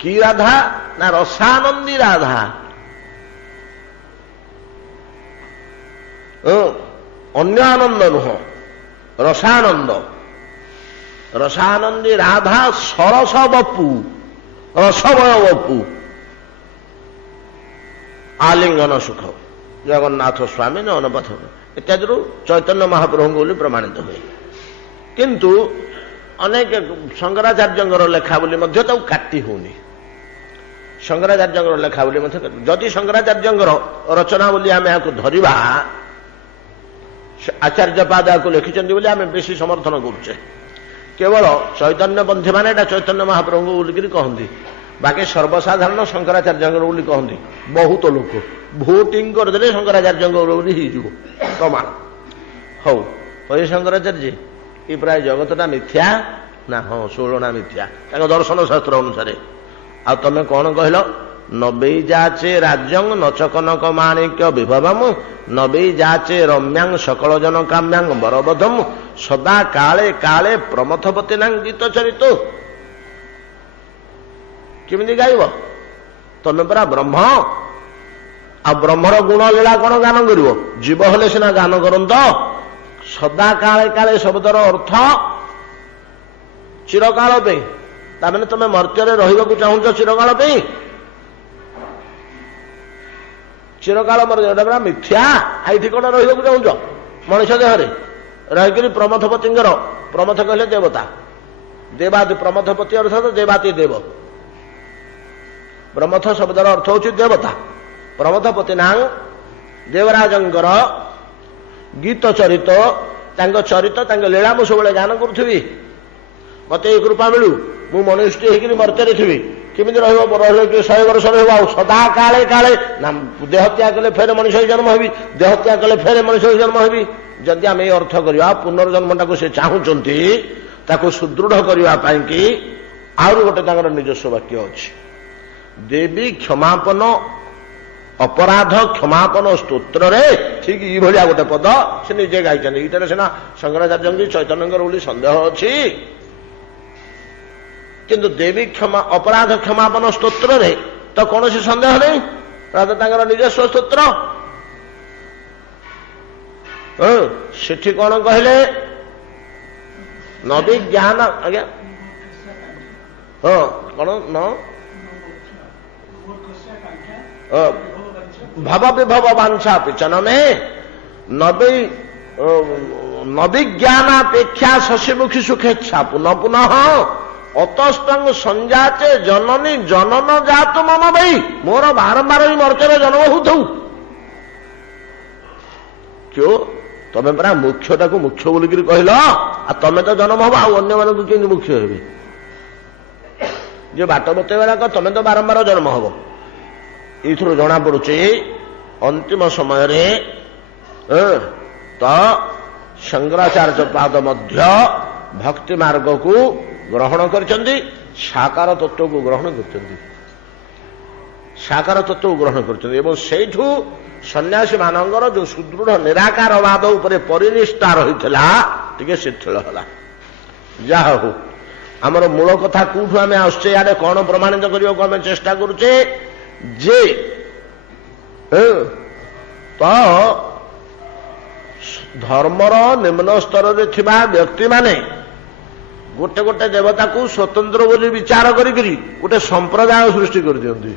କି ରାଧା ନା ରସାନନ୍ଦୀ ରାଧା। ଅନ୍ୟ ଆନନ୍ଦ ନୁହଁ, ରସାନନ୍ଦ। ରସାନନ୍ଦୀ ରାଧା ସରସ ବପୁ, ରସମୟ ବପୁ, ଆଲିଙ୍ଗନ ସୁଖ। ଜଗନ୍ନାଥ ସ୍ୱାମୀ ନୟନପଥ ଇତ୍ୟାଦିରୁ ଚୈତନ୍ୟ ମହାପ୍ରଭୁଙ୍କୁ ବୋଲି ପ୍ରମାଣିତ ହୁଏ। କିନ୍ତୁ ଅନେକ ଶଙ୍କରାଚାର୍ଯ୍ୟଙ୍କର ଲେଖା ବୋଲି ମଧ୍ୟ ତାକୁ କାଟି ହେଉନି। ଶଙ୍କରାଚାର୍ଯ୍ୟଙ୍କର ଲେଖା ବୋଲି ମଧ୍ୟ, ଯଦି ଶଙ୍କରାଚାର୍ଯ୍ୟଙ୍କର ରଚନା ବୋଲି ଆମେ ଏହାକୁ ଧରିବା, ଆଚାର୍ଯ୍ୟପାଦ ଏହାକୁ ଲେଖିଛନ୍ତି ବୋଲି ଆମେ ବେଶୀ ସମର୍ଥନ କରୁଛେ। କେବଳ ଚୈତନ୍ୟପନ୍ଥୀମାନେ ଏଇଟା ଚୈତନ୍ୟ ମହାପ୍ରଭୁଙ୍କୁ ବୋଲିକିରି କହନ୍ତି, ବାକି ସର୍ବସାଧାରଣ ଶଙ୍କରାଚାର୍ଯ୍ୟଙ୍କର ବୋଲି କହନ୍ତି। ବହୁତ ଲୋକ ଭୋଟିଂ କରିଦେଲେ ଶଙ୍କରାଚାର୍ଯ୍ୟଙ୍କର ବୋଲି ହେଇଯିବ ପ୍ରମାଣ। ହଉ ହଇ ଶଙ୍କରାଚାର୍ଯ୍ୟ ଏ ପ୍ରାୟ ଜଗତଟା ମିଥ୍ୟା ନା? ହଁ, 16 ମିଥ୍ୟା ତାଙ୍କ ଦର୍ଶନ ଶାସ୍ତ୍ର ଅନୁସାରେ। ଆଉ ତମେ କଣ କହିଲ? ନବେଇ ଯାଚେ ରାଜ୍ୟଂ ନଚକନକ ମାଣିକ୍ୟ ବିଭବମ୍ ନବେଇ ଯାଚେ ରମ୍ୟାଂ ସକଳ ଜନ କାମ୍ୟାଂ ବରବଧମ୍ ସଦା କାଳେ କାଳେ ପ୍ରମଥପତି ନାଂ ଗୀତ ଚରିତ। କେମିତି ଗାଇବ? ତମେ ପରା ବ୍ରହ୍ମ, ଆଉ ବ୍ରହ୍ମର ଗୁଣ ଲୀଳା କଣ ଗାନ କରିବ? ଜୀବ ହେଲେ ସିନା ଗାନ କରନ୍ତ। ସଦା କାଳେ କାଳେ ଶବ୍ଦର ଅର୍ଥ ଚିରକାଳ ପାଇଁ। ତାମାନେ ତମେ ମର୍ତ୍ତ୍ୟରେ ରହିବାକୁ ଚାହୁଁଛ ଚିରକାଳ ପାଇଁ? ଚିରକାଳ ମର୍ତ୍ତ୍ୟ ପୁରା ମିଥ୍ୟା। ଏଇଠି କଣ ରହିବାକୁ ଚାହୁଁଛ? ମଣିଷ ଦେହରେ ରହିକରି ପ୍ରମଥପତିଙ୍କର, ପ୍ରମଥ କହିଲେ ଦେବତା, ଦେବାତି ପ୍ରମଥପତି ଅର୍ଥାତ ଦେବାତି ଦେବ। ପ୍ରମଥ ଶବ୍ଦର ଅର୍ଥ ହେଉଛି ଦେବତା। ପ୍ରମଥପତି ନାଂ ଦେବରାଜଙ୍କର ଗୀତ ଚରିତ, ତାଙ୍କ ଚରିତ ତାଙ୍କ ଲୀଳା ମୁଁ ସବୁବେଳେ ଗାନ କରୁଥିବି। ମତେ ଏଇ କୃପା ମିଳୁ, ମୁଁ ମନୁଷ୍ୟ ହେଇକିରି ମର୍ତ୍ତ୍ୟରେ ଥିବି। କେମିତି ରହିବ? 100 ବର୍ଷ ରହିବ। ଆଉ ସଦା କାଳେ କାଳେ ନା ଦେହତ୍ୟାଗ କଲେ ଫେରେ ମଣିଷ ଜନ୍ମ ହେବି, ଦେହତ୍ୟାଗ କଲେ ଫେରେ ମଣିଷ ଜନ୍ମ ହେବି। ଯଦି ଆମେ ଏଇ ଅର୍ଥ କରିବା, ପୁନର୍ଜନ୍ମଟାକୁ ସେ ଚାହୁଁଛନ୍ତି ତାକୁ ସୁଦୃଢ଼ କରିବା ପାଇଁ କି ଆହୁରି ଗୋଟେ ତାଙ୍କର ନିଜସ୍ୱ ବାକ୍ୟ ଅଛି। ଦେବୀ କ୍ଷମାପନ ଅପରାଧ କ୍ଷମାପନ ସ୍ତୋତ୍ରରେ ଠିକ ଏଇଭଳିଆ ଗୋଟେ ପଦ ସେ ନିଜେ ଗାଇଛନ୍ତି। ଏଇଟାରେ ସିନା ଶଙ୍କରାଚାର୍ଯ୍ୟଙ୍କ ଚୈତନ୍ୟଙ୍କର ବୋଲି ସନ୍ଦେହ ଅଛି, କିନ୍ତୁ ଦେବୀ କ୍ଷମା ଅପରାଧ କ୍ଷମାପନ ସ୍ତୋତ୍ରରେ ତ କୌଣସି ସନ୍ଦେହ ନାହିଁ, ତାଙ୍କର ନିଜସ୍ୱ ସ୍ତୋତ୍ର। ସେଠି କଣ କହିଲେ? ନବିଜ୍ଞାନ, ଆଜ୍ଞା ହଁ କଣ ଭବ ବିଭବ ବାଂଛା ପିଚନମେ ନବିଜ୍ଞାନାପେକ୍ଷା ଶଶିମୁଖୀ ସୁଖେଚ୍ଛା ପୁନଃ ପୁନଃ ଅତଷ୍ଟଂ ସଂଜାଚେ ଜନନୀ ଜନନ ଜାତ ମନ ଭାଇ। ମୋର ବାରମ୍ବାର ଏଇ ମର୍ତ୍ତ୍ୟରେ ଜନ୍ମ ହଉଥାଉ। କ୍ୟୋ ତମେ ପରା ମୁଖ୍ୟଟାକୁ ମୁଖ୍ୟ ବୋଲିକିରି କହିଲ, ଆଉ ତମେ ତ ଜନ୍ମ ହବ, ଆଉ ଅନ୍ୟମାନଙ୍କୁ କେମିତି ମୁଖ୍ୟ ହେବେ? ଯେ ବାଟ ବତେଇବାଟା ତମେ ତ ବାରମ୍ବାର ଜନ୍ମ ହବ। ଏଇଥିରୁ ଜଣା ପଡୁଛି ଅନ୍ତିମ ସମୟରେ ତ ଶଙ୍କରାଚାର୍ଯ୍ୟ ପାଦ ମଧ୍ୟ ଭକ୍ତି ମାର୍ଗକୁ ଗ୍ରହଣ କରିଛନ୍ତି, ସାକାର ତତ୍ତ୍ୱକୁ ଗ୍ରହଣ କରିଛନ୍ତି, ସାକାର ତତ୍ତ୍ୱକୁ ଗ୍ରହଣ କରିଛନ୍ତି। ଏବଂ ସେଇଠୁ ସନ୍ନ୍ୟାସୀ ମାନଙ୍କର ଯୋଉ ସୁଦୃଢ ନିରାକାରବାଦ ଉପରେ ପରିନିଷ୍ଠା ରହିଥିଲା ଟିକେ ଶିଥିଳ ହେଲା। ଯାହା ହଉ, ଆମର ମୂଳ କଥା କୋଉଠୁ ଆମେ ଆସୁଛେ, ଇଆଡେ କଣ ପ୍ରମାଣିତ କରିବାକୁ ଆମେ ଚେଷ୍ଟା କରୁଛେ ଯେ ତ ଧର୍ମର ନିମ୍ନ ସ୍ତରରେ ଥିବା ବ୍ୟକ୍ତିମାନେ ଗୋଟେ ଗୋଟେ ଦେବତାକୁ ସ୍ୱତନ୍ତ୍ର ବୋଲି ବିଚାର କରିକିରି ଗୋଟେ ସମ୍ପ୍ରଦାୟ ସୃଷ୍ଟି କରିଦିଅନ୍ତି,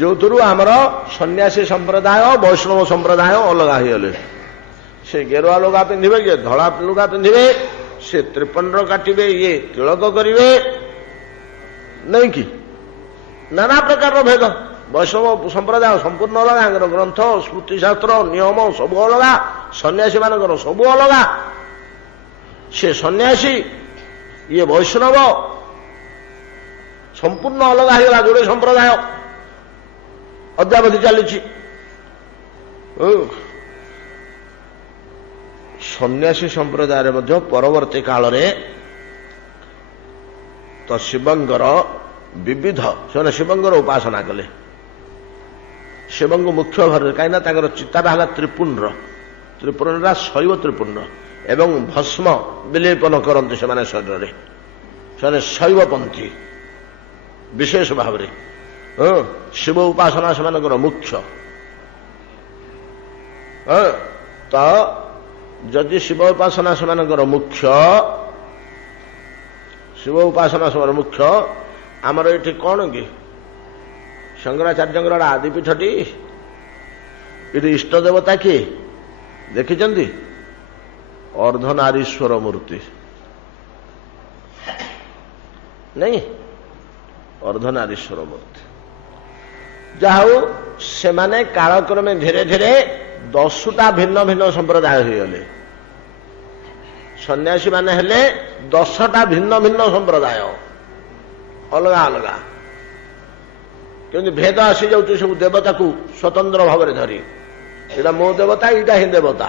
ଯୋଉଥିରୁ ଆମର ସନ୍ନ୍ୟାସୀ ସମ୍ପ୍ରଦାୟ ବୈଷ୍ଣବ ସମ୍ପ୍ରଦାୟ ଅଲଗା ହେଇଗଲେ। ସେ ଗେରୁଆ ଲୁଗା ପିନ୍ଧିବେ, ଇଏ ଧଳା ଲୁଗା ପିନ୍ଧିବେ, ସେ ତ୍ରିପଣ୍ଡ କାଟିବେ, ଇଏ ତିଳକ କରିବେ, ନାଇଁ କି? ନାନା ପ୍ରକାରର ଭେଦ। ବୈଷ୍ଣବ ସମ୍ପ୍ରଦାୟ ସମ୍ପୂର୍ଣ୍ଣ ଅଲଗା, ତାଙ୍କର ଗ୍ରନ୍ଥ ସ୍ମୃତିଶାସ୍ତ୍ର ନିୟମ ସବୁ ଅଲଗା, ସନ୍ନ୍ୟାସୀ ମାନଙ୍କର ସବୁ ଅଲଗା। ସେ ସନ୍ନ୍ୟାସୀ, ଇଏ ବୈଷ୍ଣବ, ସମ୍ପୂର୍ଣ୍ଣ ଅଲଗା ହେଇଗଲା। ଯୋଡ଼େ ସମ୍ପ୍ରଦାୟ ଅଦ୍ୟାବଧି ଚାଲିଛି। ସନ୍ନ୍ୟାସୀ ସମ୍ପ୍ରଦାୟରେ ମଧ୍ୟ ପରବର୍ତ୍ତୀ କାଳରେ ତ ଶିବଙ୍କର ବିବିଧ, ସେମାନେ ଶିବଙ୍କର ଉପାସନା କଲେ, ଶିବଙ୍କୁ ମୁଖ୍ୟ ଭାବରେ, କାହିଁକିନା ତାଙ୍କର ଚିତାଟା ହେଲା ତ୍ରିପୁଣ୍ଡ, ତ୍ରିପୁଣ୍ଡଟା ଶୈବ ତ୍ରିପୁଣ୍ଡ। ଏବଂ ଭସ୍ମ ବିଲେପନ କରନ୍ତି ସେମାନେ ଶରୀରରେ। ସେମାନେ ଶୈବପନ୍ଥୀ ବିଶେଷ ଭାବରେ। ଶିବ ଉପାସନା ସେମାନଙ୍କର ମୁଖ୍ୟ। ତ ଯଦି ଶିବ ଉପାସନା ସେମାନଙ୍କର ମୁଖ୍ୟ, ଶିବ ଉପାସନା ସେମାନଙ୍କର ମୁଖ୍ୟ, ଆମର ଏଠି କଣ କି ଶଙ୍କରାଚାର୍ଯ୍ୟଙ୍କର ଆଦିପୀଠଟି, ଏଠି ଇଷ୍ଟ ଦେବତା କିଏ ଦେଖିଛନ୍ତି? ଅର୍ଦ୍ଧନାରୀଶ୍ୱର ମୂର୍ତ୍ତି ନାଇଁ, ଅର୍ଦ୍ଧନାରୀଶ୍ୱର ମୂର୍ତ୍ତି। ଯାହା ହଉ ସେମାନେ କାଳକ୍ରମେ ଧୀରେ ଧୀରେ 10ଟା ଭିନ୍ନ ଭିନ୍ନ ସମ୍ପ୍ରଦାୟ ହୋଇଗଲେ। ସନ୍ନ୍ୟାସୀ ମାନେ ହେଲେ 10ଟା ଭିନ୍ନ ଭିନ୍ନ ସମ୍ପ୍ରଦାୟ, ଅଲଗା ଅଲଗା। କିନ୍ତୁ ଭେଦ ଆସିଯାଉଛି ସବୁ ଦେବତାକୁ ସ୍ୱତନ୍ତ୍ର ଭାବରେ ଧରି। ଏଇଟା ମୋ ଦେବତା, ଏଇଟା ହିଁ ଦେବତା।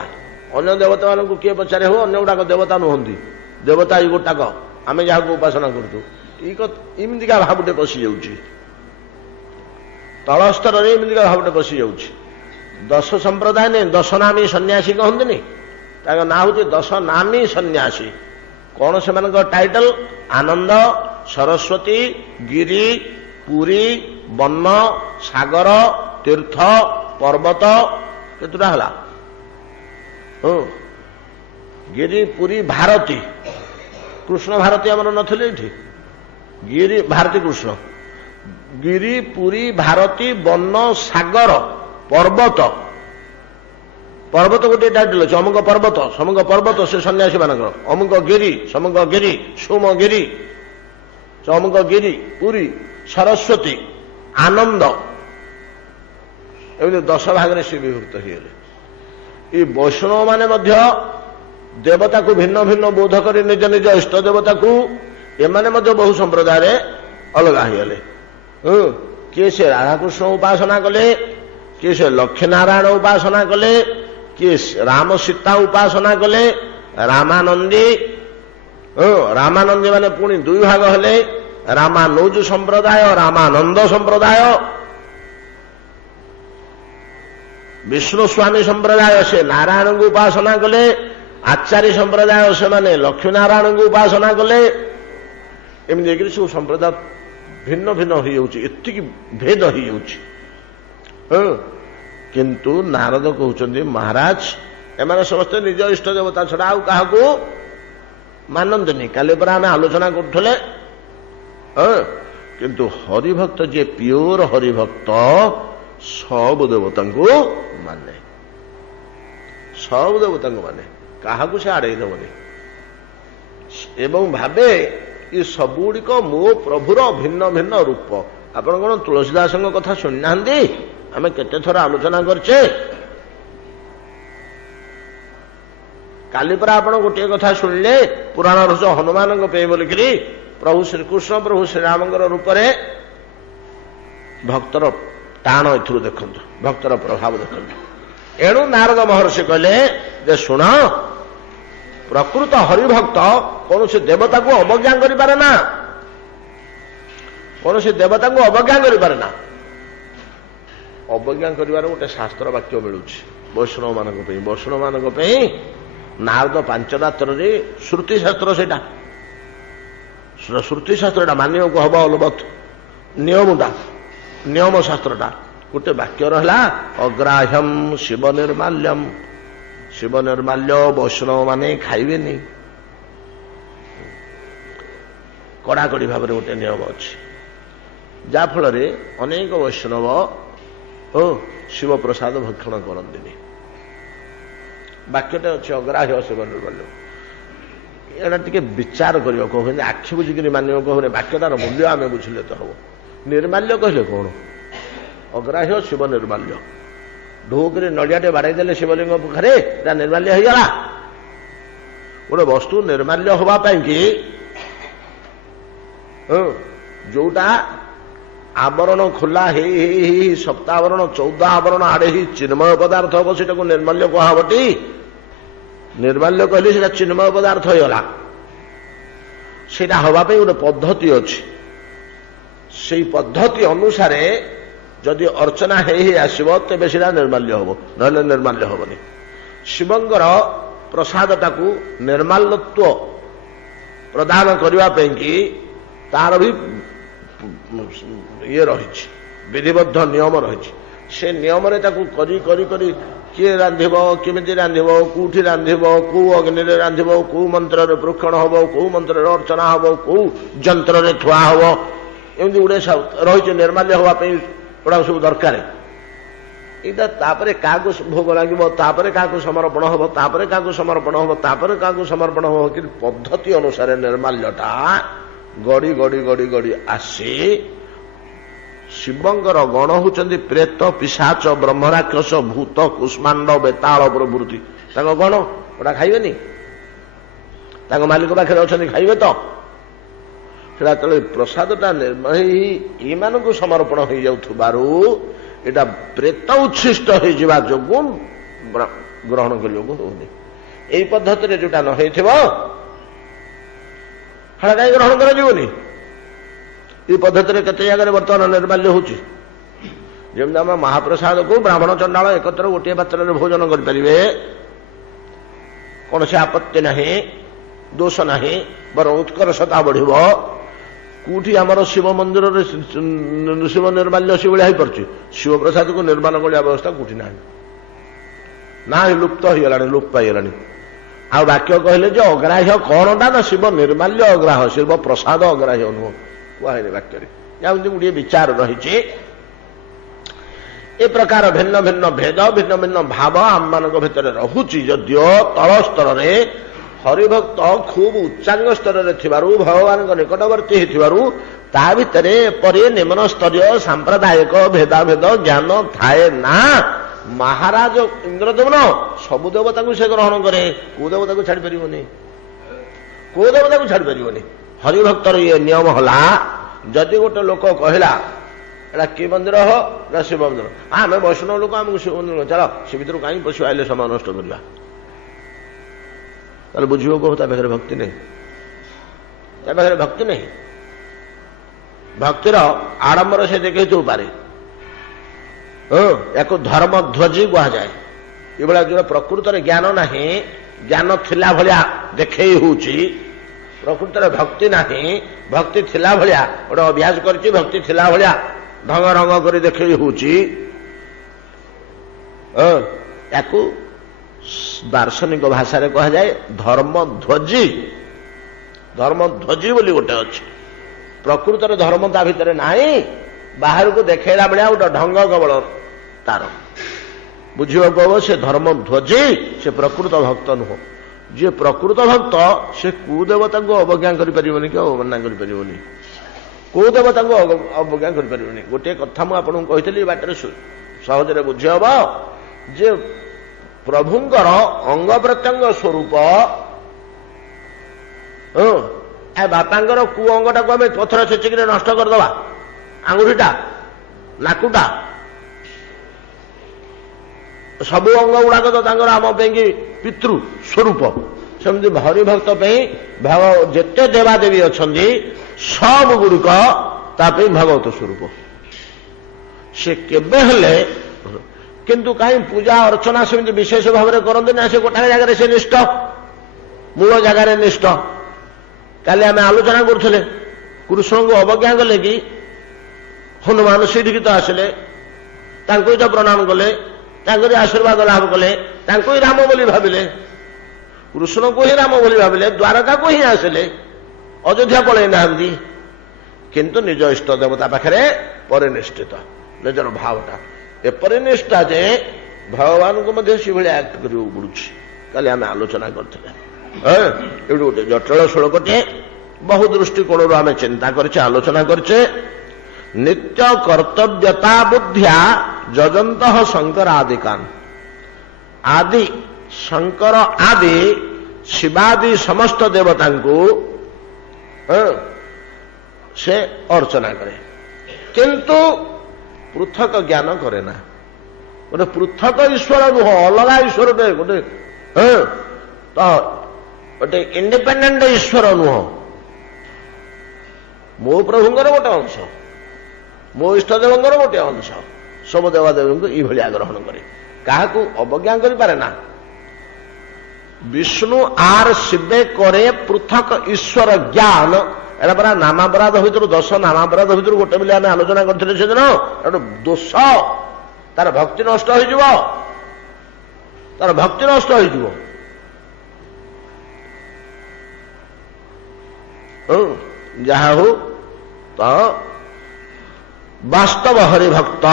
ଅନ୍ୟ ଦେବତା ମାନଙ୍କୁ କିଏ ପଚାରେ? ହଉ, ଅନ୍ୟ ଗୁଡାକ ଦେବତା ନୁହନ୍ତି, ଦେବତା ଏଇ ଗୋଟାକ, ଆମେ ଯାହାକୁ ଉପାସନା କରୁଛୁ। ଏମିତିକା ଭାବଟେ ପଶିଯାଉଛି, ତଳ ସ୍ତରରେ ଏମିତିକା ଭାବଟେ ପଶିଯାଉଛି। 10 ସମ୍ପ୍ରଦାୟ ନେଇ 10 ନାମୀ ସନ୍ନ୍ୟାସୀ କହନ୍ତିନି, ତାଙ୍କ ନାଁ ହଉଛି 10 ନାମୀ ସନ୍ନ୍ୟାସୀ। କଣ ସେମାନଙ୍କ ଟାଇଟଲ? ଆନନ୍ଦ, ସରସ୍ୱତୀ, ଗିରି, ପୁରୀ, ବନ, ସାଗର, ତୀର୍ଥ, ପର୍ବତ। କେତେଟା ହେଲା? ଗିରି, ପୁରୀ, ଭାରତୀ। କୃଷ୍ଣ ଭାରତୀ ଆମର ନଥିଲେ ଏଠି? ଗିରି, ଭାରତୀ କୃଷ୍ଣ। ଗିରି, ପୁରୀ, ଭାରତୀ, ବନ, ସାଗର, ପର୍ବତ। ପର୍ବତ ଗୋଟିଏ ଟାଇଟଲ ଅଛି, ଅମୁକ ପର୍ବତ, ସମୁକ ପର୍ବତ, ସେ ସନ୍ନ୍ୟାସୀ ମାନଙ୍କର। ଅମୁକ ଗିରି, ସମୁକ ଗିରି, ସୋମ ଗିରି, ଅମୁକ ଗିରି, ପୁରୀ, ସରସ୍ୱତୀ, ଆନନ୍ଦ। ଏମିତି 10 ଭାଗରେ ସେ ବିଭକ୍ତ ହେଇଗଲେ। ଏଇ ବୈଷ୍ଣବ ମାନେ ମଧ୍ୟ ଦେବତାକୁ ଭିନ୍ନ ଭିନ୍ନ ବୋଧ କରି ନିଜ ନିଜ ଇଷ୍ଟ ଦେବତାକୁ, ଏମାନେ ମଧ୍ୟ ବହୁ ସମ୍ପ୍ରଦାୟରେ ଅଲଗା ହେଇଗଲେ। କିଏ ସେ ରାଧାକୃଷ୍ଣ ଉପାସନା କଲେ, କିଏ ସେ ଲକ୍ଷ୍ମୀନାରାୟଣ ଉପାସନା କଲେ, କିଏ ରାମ ସୀତା ଉପାସନା କଲେ, ରାମାନନ୍ଦୀ। ରାମାନନ୍ଦୀ ମାନେ ପୁଣି 2 ଭାଗ ହେଲେ, ରାମାନୁଜ ସମ୍ପ୍ରଦାୟ, ରାମାନନ୍ଦ ସମ୍ପ୍ରଦାୟ। ବିଷ୍ଣୁ ସ୍ୱାମୀ ସମ୍ପ୍ରଦାୟ ସେ ନାରାୟଣଙ୍କୁ ଉପାସନା କଲେ, ଆଚାର୍ଯ୍ୟ ସମ୍ପ୍ରଦାୟ ସେମାନେ ଲକ୍ଷ୍ମୀନାରାୟଣଙ୍କୁ ଉପାସନା କଲେ। ଏମିତି ହେଇକରି ସବୁ ସମ୍ପ୍ରଦାୟ ଭିନ୍ନ ଭିନ୍ନ ହେଇଯାଉଛି, ଏତିକି ଭେଦ ହେଇଯାଉଛି। କିନ୍ତୁ ନାରଦ କହୁଛନ୍ତି, ମହାରାଜ ଏମାନେ ସମସ୍ତେ ନିଜ ଇଷ୍ଟ ଦେବତା ଛଡା ଆଉ କାହାକୁ ମାନନ୍ତିନି। କାଲି ପରା ଆମେ ଆଲୋଚନା କରୁଥିଲେ। କିନ୍ତୁ ହରିଭକ୍ତ ଯିଏ ପିଓର ହରିଭକ୍ତ, ସବୁ ଦେବତାଙ୍କୁ ମାନେ, ସବୁ ଦେବତାଙ୍କୁ ମାନେ, କାହାକୁ ସେ ଆଡେଇ ଦେବନି। ଏବଂ ଭାବେ ଏ ସବୁଗୁଡ଼ିକ ମୋ ପ୍ରଭୁର ଭିନ୍ନ ଭିନ୍ନ ରୂପ। ଆପଣ କଣ ତୁଳସୀଦାସଙ୍କ କଥା ଶୁଣିନାହାନ୍ତି? ଆମେ କେତେ ଥର ଆଲୋଚନା କରିଛେ। କାଲି ପରା ଆପଣ ଗୋଟିଏ କଥା ଶୁଣିଲେ, ପୁରାଣ ରସ ହନୁମାନଙ୍କ ପାଇଁ ବୋଲିକିରି ପ୍ରଭୁ ଶ୍ରୀକୃଷ୍ଣ ପ୍ରଭୁ ଶ୍ରୀରାମଙ୍କର ରୂପରେ ଭକ୍ତର ଟାଣ ଏଥିରୁ ଦେଖନ୍ତୁ, ଭକ୍ତର ପ୍ରଭାବ ଦେଖନ୍ତୁ। ଏଣୁ ନାରଦ ମହର୍ଷି କହିଲେ ଯେ ଶୁଣ, ପ୍ରକୃତ ହରିଭକ୍ତ କୌଣସି ଦେବତାକୁ ଅବଜ୍ଞା କରିପାରେ ନା, କୌଣସି ଦେବତାଙ୍କୁ ଅବଜ୍ଞା କରିପାରେ ନା। ଅବଜ୍ଞା କରିବାର ଗୋଟେ ଶାସ୍ତ୍ର ବାକ୍ୟ ମିଳୁଛି ବୈଷ୍ଣବ ମାନଙ୍କ ପାଇଁ। ବୈଷ୍ଣବ ମାନଙ୍କ ପାଇଁ ନାରଦ 5 ରାତ୍ରରେ ଶ୍ରୁତି ଶାସ୍ତ୍ର, ସେଇଟା ଶ୍ରୁତି ଶାସ୍ତ୍ରଟା ମାନିବାକୁ ହବ ଅଲବତ, ନିୟମଟା, ନିୟମ ଶାସ୍ତ୍ରଟା। ଗୋଟେ ବାକ୍ୟ ରହିଲା, ଅଗ୍ରାହ୍ୟମ୍ ଶିବ ନିର୍ମାଲ୍ୟମ୍, ଶିବ ନିର୍ମାଲ୍ୟ ବୈଷ୍ଣବ ମାନେ ଖାଇବେନି। କଡ଼ାକଡ଼ି ଭାବରେ ଗୋଟେ ନିୟମ ଅଛି, ଯାହାଫଳରେ ଅନେକ ବୈଷ୍ଣବ ଶିବ ପ୍ରସାଦ ଭକ୍ଷଣ କରନ୍ତିନି। ବାକ୍ୟଟା ଅଛି ଅଗ୍ରାହ୍ୟ ଶିବ ନିର୍ମାଲ୍ୟ। ଏଇଟା ଟିକେ ବିଚାର କରିବାକୁ ହବନି, ଆଖି ବୁଝିକିରି ମାନିବାକୁ ହବନି। ବାକ୍ୟଟାର ମୂଲ୍ୟ ଆମେ ବୁଝିଲେ ତ ହବ। ନିର୍ମାଲ୍ୟ କହିଲେ କଣ? ଅଗ୍ରାହ୍ୟ ଶିବ ନିର୍ମାଲ୍ୟ। ଢୋକରେ ନଡ଼ିଆଟେ ବାଡ଼େଇ ଦେଲେ ଶିବଲିଙ୍ଗ ପାଖରେ, ଏଟା ନିର୍ମାଲ୍ୟ ହେଇଗଲା। ଗୋଟେ ବସ୍ତୁ ନିର୍ମାଲ୍ୟ ହବା ପାଇଁ କି ଯୋଉଟା ଆବରଣ ଖୋଲା ହେଇ ହେଇ ହେଇ ସପ୍ତାବରଣ 14 ଆବରଣ ଆଡେ ହିଁ ଚିନ୍ମୟ ପଦାର୍ଥ ହବ, ସେଟାକୁ ନିର୍ମାଲ୍ୟ କୁହାହବଟି? ନିର୍ମାଲ୍ୟ କହିଲେ ସେଟା ଚିନ୍ମୟ ପଦାର୍ଥ ହେଇଗଲା। ସେଇଟା ହବା ପାଇଁ ଗୋଟେ ପଦ୍ଧତି ଅଛି। ସେଇ ପଦ୍ଧତି ଅନୁସାରେ ଯଦି ଅର୍ଚ୍ଚନା ହେଇ ହେଇ ଆସିବ, ତେବେ ସେଟା ନିର୍ମାଲ୍ୟ ହବ, ନହେଲେ ନିର୍ମାଲ୍ୟ ହବନି। ଶିବଙ୍କର ପ୍ରସାଦଟାକୁ ନିର୍ମାଲ୍ୟତ୍ୱ ପ୍ରଦାନ କରିବା ପାଇଁକି ତାର ବି ଇଏ ରହିଛି, ବିଧିବଦ୍ଧ ନିୟମ ରହିଛି। ସେ ନିୟମରେ ତାକୁ କରି କରି କରି କିଏ ରାନ୍ଧିବ, କେମିତି ରାନ୍ଧିବ, କୋଉଠି ରାନ୍ଧିବ, କୋଉ ଅଗ୍ନିରେ ରାନ୍ଧିବ, କୋଉ ମନ୍ତ୍ରରେ ପ୍ରୋକ୍ଷଣ ହବ, କୋଉ ମନ୍ତ୍ରରେ ଅର୍ଚ୍ଚନା ହବ, କୋଉ ଯନ୍ତ୍ରରେ ଥୁଆ ହବ, ଏମିତି ଗୁଡେ ରହିଛି ନିର୍ମାଲ୍ୟ ହବା ପାଇଁ ଗୁଡାକ ସବୁ ଦରକାର। ଏଇଟା ତାପରେ କାହାକୁ ଭୋଗ ଲାଗିବ, ତାପରେ କାହାକୁ ସମର୍ପଣ ହବ, ତାପରେ କାହାକୁ ସମର୍ପଣ ହବ, ତାପରେ କାହାକୁ ସମର୍ପଣ ହବ, କିନ୍ତୁ ପଦ୍ଧତି ଅନୁସାରେ ନିର୍ମାଲ୍ୟଟା ଗଡ଼ି ଗଡ଼ି ଗଡ଼ି ଗଡ଼ି ଆସି ଶିବଙ୍କର ଗଣ ହଉଛନ୍ତି ପ୍ରେତ, ପିଶାଚ, ବ୍ରହ୍ମରାକ୍ଷସ, ଭୂତ, କୁଷ୍ମାଣ୍ଡ, ବେତାଳ ପ୍ରଭୃତି। ତାଙ୍କ ଗଣ ଗୋଟା ଖାଇବେନି? ତାଙ୍କ ମାଲିକ ପାଖରେ ଅଛନ୍ତି, ଖାଇବେ ତ? ସେଟା ଯେତେବେଳେ ପ୍ରସାଦଟା ଏମାନଙ୍କୁ ସମର୍ପଣ ହେଇଯାଉଥିବାରୁ ଏଇଟା ପ୍ରେତ ଉଚ୍ଛିଷ୍ଟ ହେଇଯିବା ଯୋଗୁଁ ଗ୍ରହଣ କରିବାକୁ ହଉନି। ଏଇ ପଦ୍ଧତିରେ ଯୋଉଟା ନ ହେଇଥିବ ସେଟା କାହିଁ ଗ୍ରହଣ କରାଯିବନି? ଏଇ ପଦ୍ଧତିରେ କେତେ ଜାଗାରେ ବର୍ତ୍ତମାନ ନିର୍ମାଲ୍ୟ ହଉଛି। ଯେମିତି ଆମ ମହାପ୍ରସାଦକୁ ବ୍ରାହ୍ମଣ ଚଣ୍ଡାଳ ଏକତ୍ର ଗୋଟିଏ ପାତ୍ରରେ ଭୋଜନ କରିପାରିବେ, କୌଣସି ଆପତ୍ତି ନାହିଁ, ଦୋଷ ନାହିଁ, ବରଂ ଉତ୍କର୍ଷତା ବଢିବ। କୋଉଠି ଆମର ଶିବ ମନ୍ଦିରରେ ଶିବ ନିର୍ମାଲ୍ୟ ସେଭଳିଆ ହେଇପାରୁଛି? ଶିବ ପ୍ରସାଦକୁ ନିର୍ମାଣ କରିବା ବ୍ୟବସ୍ଥା କୋଉଠି ନାହିଁ, ନା ଲୁପ୍ତ ହେଇଗଲାଣି, ଲୋପ ପାଇଗଲାଣି। ଆଉ ବାକ୍ୟ କହିଲେ ଯେ ଅଗ୍ରାହ୍ୟ କଣଟା? ନା ଶିବ ନିର୍ମାଲ୍ୟ ଅଗ୍ରାହ୍ୟ, ଶିବ ପ୍ରସାଦ ଅଗ୍ରାହ୍ୟ ନୁହଁ, କୁହାହେଇନି ବାକ୍ୟରେ। ଯେମିତି ଗୋଟିଏ ବିଚାର ରହିଛି। ଏ ପ୍ରକାର ଭିନ୍ନ ଭିନ୍ନ ଭେଦ, ଭିନ୍ନ ଭିନ୍ନ ଭାବ ଆମମାନଙ୍କ ଭିତରେ ରହୁଛି। ଯଦିଓ ତଳ ସ୍ତରରେ ହରିଭକ୍ତ ଖୁବ୍ ଉଚ୍ଚାଙ୍ଗ ସ୍ତରରେ ଥିବାରୁ, ଭଗବାନଙ୍କ ନିକଟବର୍ତ୍ତୀ ହେଇଥିବାରୁ ତା ଭିତରେ ଏପରି ନିମ୍ନ ସ୍ତରୀୟ ସାମ୍ପ୍ରଦାୟିକ ଭେଦାଭେଦ ଜ୍ଞାନ ଥାଏ ନା। ମହାରାଜ ଇନ୍ଦ୍ରଦେବ ସବୁ ଦେବତାକୁ ସେ ଗ୍ରହଣ କରେ, କୋଉ ଦେବତାକୁ ଛାଡ଼ି ପାରିବନି, କୋଉ ଦେବତାକୁ ଛାଡ଼ି ପାରିବନି। ହରିଭକ୍ତର ଇଏ ନିୟମ ହେଲା, ଯଦି ଗୋଟେ ଲୋକ କହିଲା ଏଟା କି ମନ୍ଦିର ହୋ, ନା ଶିବ ମନ୍ଦିର, ଆମେ ବୈଷ୍ଣବ ଲୋକ, ଆମକୁ ଶିବ ମନ୍ଦିର, ଚାଲ ସେ ଭିତରୁ କାହିଁ ପଶି ଆଇଲେ ସମୟ ନଷ୍ଟ କରିବା, ତାହେଲେ ବୁଝିବ କହୁ ତା ପାଖରେ ଭକ୍ତି ନାହିଁ, ତା ପାଖରେ ଭକ୍ତି ନାହିଁ। ଭକ୍ତିର ଆଡମ୍ବର ସେ ଦେଖେଇଥିବ ପାରେ, ୟାକୁ ଧର୍ମ ଧ୍ୱଜି କୁହାଯାଏ। ଏଭଳିଆ ଯୋଉଟା ପ୍ରକୃତରେ ଜ୍ଞାନ ନାହିଁ, ଜ୍ଞାନ ଥିଲା ଭଳିଆ ଦେଖେଇ ହଉଛି, ପ୍ରକୃତରେ ଭକ୍ତି ନାହିଁ, ଭକ୍ତି ଥିଲା ଭଳିଆ ଗୋଟେ ଅଭ୍ୟାସ କରିଛି, ଭକ୍ତି ଥିଲା ଭଳିଆ ଢଙ୍ଗ ରଙ୍ଗ କରି ଦେଖେଇ ହଉଛି, ୟାକୁ ଦାର୍ଶନିକ ଭାଷାରେ କୁହାଯାଏ ଧର୍ମଧ୍ୱଜି। ଧର୍ମଧ୍ୱଜି ବୋଲି ଗୋଟେ ଅଛି। ପ୍ରକୃତରେ ଧର୍ମ ତା ଭିତରେ ନାହିଁ, ବାହାରକୁ ଦେଖେଇଲା ଭଳିଆ ଗୋଟେ ଢଙ୍ଗ କେବଳ ତାର। ବୁଝିବାକୁ ହବ ସେ ଧର୍ମଧ୍ୱଜି, ସେ ପ୍ରକୃତ ଭକ୍ତ ନୁହଁ। ଯିଏ ପ୍ରକୃତ ଭକ୍ତ ସେ କୋଉ ଦେବତାଙ୍କୁ ଅବଜ୍ଞା କରିପାରିବନି କି ଅବମାନନା କରିପାରିବନି, କୋଉ ଦେବତାଙ୍କୁ ଅବଜ୍ଞା କରିପାରିବନି। ଗୋଟିଏ କଥା ମୁଁ ଆପଣଙ୍କୁ କହିଥିଲି, ବାଟରେ ସହଜରେ ବୁଝି ହବ ଯେ ପ୍ରଭୁଙ୍କର ଅଙ୍ଗ ପ୍ରତ୍ୟଙ୍ଗ ସ୍ୱରୂପ, ବାପାଙ୍କର କୋଉ ଅଙ୍ଗଟାକୁ ଆମେ ପଥର ଛେଚିକିରେ ନଷ୍ଟ କରିଦେବା, ଆଙ୍ଗୁଠିଟା, ନାକୁଟା, ସବୁ ଅଙ୍ଗ ଗୁଡାକ ତ ତାଙ୍କର ଆମ ପାଇଁକି ପିତୃ ସ୍ୱରୂପ। ସେମିତି ହରିଭକ୍ତ ପାଇଁ ଯେତେ ଦେବାଦେବୀ ଅଛନ୍ତି ସବୁ ଗୁଡ଼ିକ ତା ପାଇଁ ଭଗବତ ସ୍ୱରୂପ। ସେ କେବେ ହେଲେ କିନ୍ତୁ କାହିଁ ପୂଜା ଅର୍ଚ୍ଚନା ସେମିତି ବିଶେଷ ଭାବରେ କରନ୍ତି ନା, ସେ ଗୋଟାଏ ଜାଗାରେ ସେ ନିଷ୍ଠ, ମୂଳ ଜାଗାରେ ନିଷ୍ଠ। କାଲି ଆମେ ଆଲୋଚନା କରୁଥିଲେ, କୃଷ୍ଣଙ୍କୁ ଅବଜ୍ଞା କଲେ କି ହନୁମାନ ସେଇଠିକି ତ ଆସିଲେ, ତାଙ୍କୁ ତ ପ୍ରଣାମ କଲେ, ତାଙ୍କରି ଆଶୀର୍ବାଦ ଲାଭ କଲେ, ତାଙ୍କୁ ହିଁ ରାମ ବୋଲି ଭାବିଲେ, କୃଷ୍ଣଙ୍କୁ ହିଁ ରାମ ବୋଲି ଭାବିଲେ, ଦ୍ୱାରକାକୁ ହିଁ ଆସିଲେ, ଅଯୋଧ୍ୟା ପଳେଇ ନାହାନ୍ତି। କିନ୍ତୁ ନିଜ ଇଷ୍ଟ ଦେବତା ପାଖରେ ପରିନିଷ୍ଠିତ, ନିଜର ଭାବଟା ଏପରି ନିଷ୍ଠା ଯେ ଭଗବାନଙ୍କୁ ମଧ୍ୟ ସେଭଳି ଆକ୍ଟ କରିବାକୁ ପଡୁଛି। କାଲି ଆମେ ଆଲୋଚନା କରିଥିଲେ। ଏଇଠି ଗୋଟେ ଜଟିଳ ଶ୍ଳୋକଟିଏ, ବହୁ ଦୃଷ୍ଟିକୋଣରୁ ଆମେ ଚିନ୍ତା କରିଛେ, ଆଲୋଚନା କରିଛେ। ନିତ୍ୟ କର୍ତ୍ତବ୍ୟତା ବୁଦ୍ଧ୍ୟା ଯଜନ୍ତ ଶଙ୍କର ଆଦିକାନ୍। ଆଦି ଶଙ୍କର ଆଦି ଶିବାଦି ସମସ୍ତ ଦେବତାଙ୍କୁ ସେ ଅର୍ଚ୍ଚନା କରେ, କିନ୍ତୁ ପୃଥକ ଜ୍ଞାନ କରେ ନା। ଗୋଟେ ପୃଥକ ଈଶ୍ୱର ନୁହଁ, ଅଲଗା ଈଶ୍ୱରଟେ, ଗୋଟେ ଇଣ୍ଡିପେଣ୍ଡେଣ୍ଟ ଈଶ୍ୱର ନୁହଁ। ମୋ ପ୍ରଭୁଙ୍କର ଗୋଟେ ଅଂଶ, ମୋ ଇଷ୍ଟଦେବଙ୍କର ଗୋଟେ ଅଂଶ, ସବୁ ଦେବାଦେବୀଙ୍କୁ ଏଇଭଳିଆ ଗ୍ରହଣ କରେ, କାହାକୁ ଅବଜ୍ଞା କରିପାରେ ନା। विष्णु आर शिवे करे पृथक ईश्वर ज्ञान एटा परा नामापराध भितर 10 नामापराध भितर गोटे बोली आम आलोचना करते से दिन एटा दोष तार भक्ति नष्ट हो तार भक्ति नष्ट हो जहा हो तो वास्तव हरिभक्त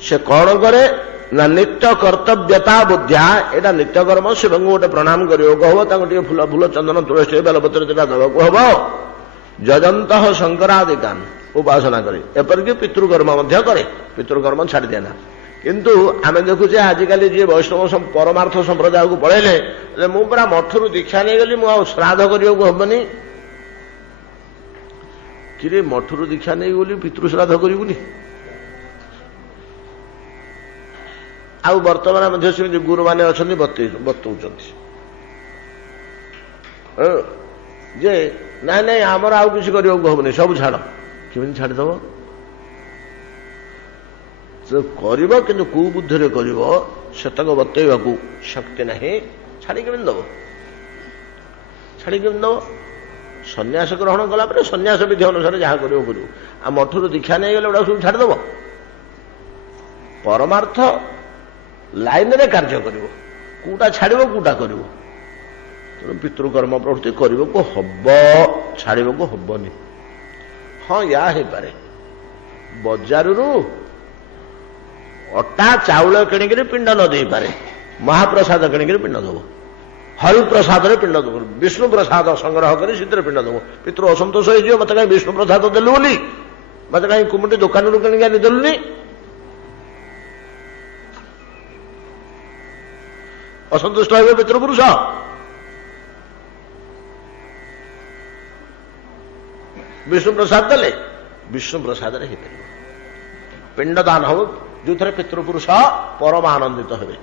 से कौन करे ना नित्य कर्तव्यता बुद्धिया एटा नित्य कर्म शिव को गोटे प्रणाम कर फूल फूल चंदन तुलसी बेलपत्र दिटा देवाक हम जजंत शंकरादिकान उपासना करे एपरिक पितृकर्म करे पितृकर्म छाड़ देना किंतु आम देखुचे आजिकल जी वैष्णव परमार्थ संप्रदाय को पढ़ेले मु पूरा मठरू दीक्षा नहीं गली मुझे श्राद्ध करने को हमनी कि मठरू दीक्षा नहीं गली पितृ श्राद्ध करूनी आउ बर्तमान सेमती गुरु मैंने अच्छा बतौं जे ना ना आमर आउ किसी करने को हमनी सब छाड़ केमी छाड़देव कर कि कुबुद्धि करतक बतैवा शक्ति नहीं छाड़ी केमी दब छाड़ी केमी दब सन्यास ग्रहण कला सन्यास विधि अनुसार जहाँ कर मठरू दीक्षा नहीं गले गोटा सब छाड़देव परमार्थ लाइन रे कार्य कूटा छाड़ कूटा कर पितृकर्म प्रवृत्ति करने को हम छाड़ को हबनी हाँ या पारे बजार अटा चाउल किणिक पिंड न दे पारे महाप्रसाद किणिक पिंड दब हरिप्रसाद पिंड दब विष्णु प्रसाद संग्रह कर पिंड दब पितृ असंतोष हो मत कहीं विष्णु प्रसाद देलु बोली मत कहीं कुमुटी दुकान किणिक देलुनी असंतुष्ट हो पितृपुरुष विष्णु प्रसाद देले विष्णु प्रसाद हो पिंडदान हम जो थे पितृपुरुष परम आनंदित हे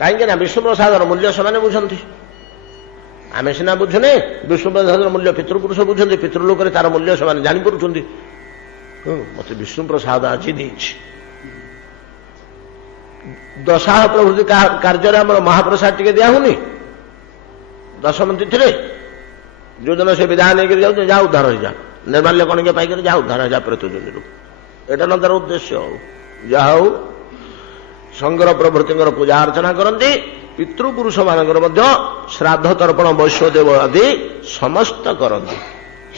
कहीं विष्णु प्रसाद मूल्य से बुझती आम सीना बुझुने विष्णु प्रसाद मूल्य पितृपुरुष बुझती पितृलोक तार मूल्य से जापर मत विष्णु प्रसाद आज देछि दशाह प्रभृति कार्य महाप्रसाद टे दिहूनी दशम तिथि जो दिन से विधान नहीं जा उद्धार हो जा निर्माल्य कणिक पाइक जा उद्धार हो जा प्रेतजनी एटा न तार उद्देश्य जहा हो संगर प्रभृति पूजा अर्चना करती पितृपुरुष मान श्राद्ध तर्पण वैश्वदेव आदि समस्त करती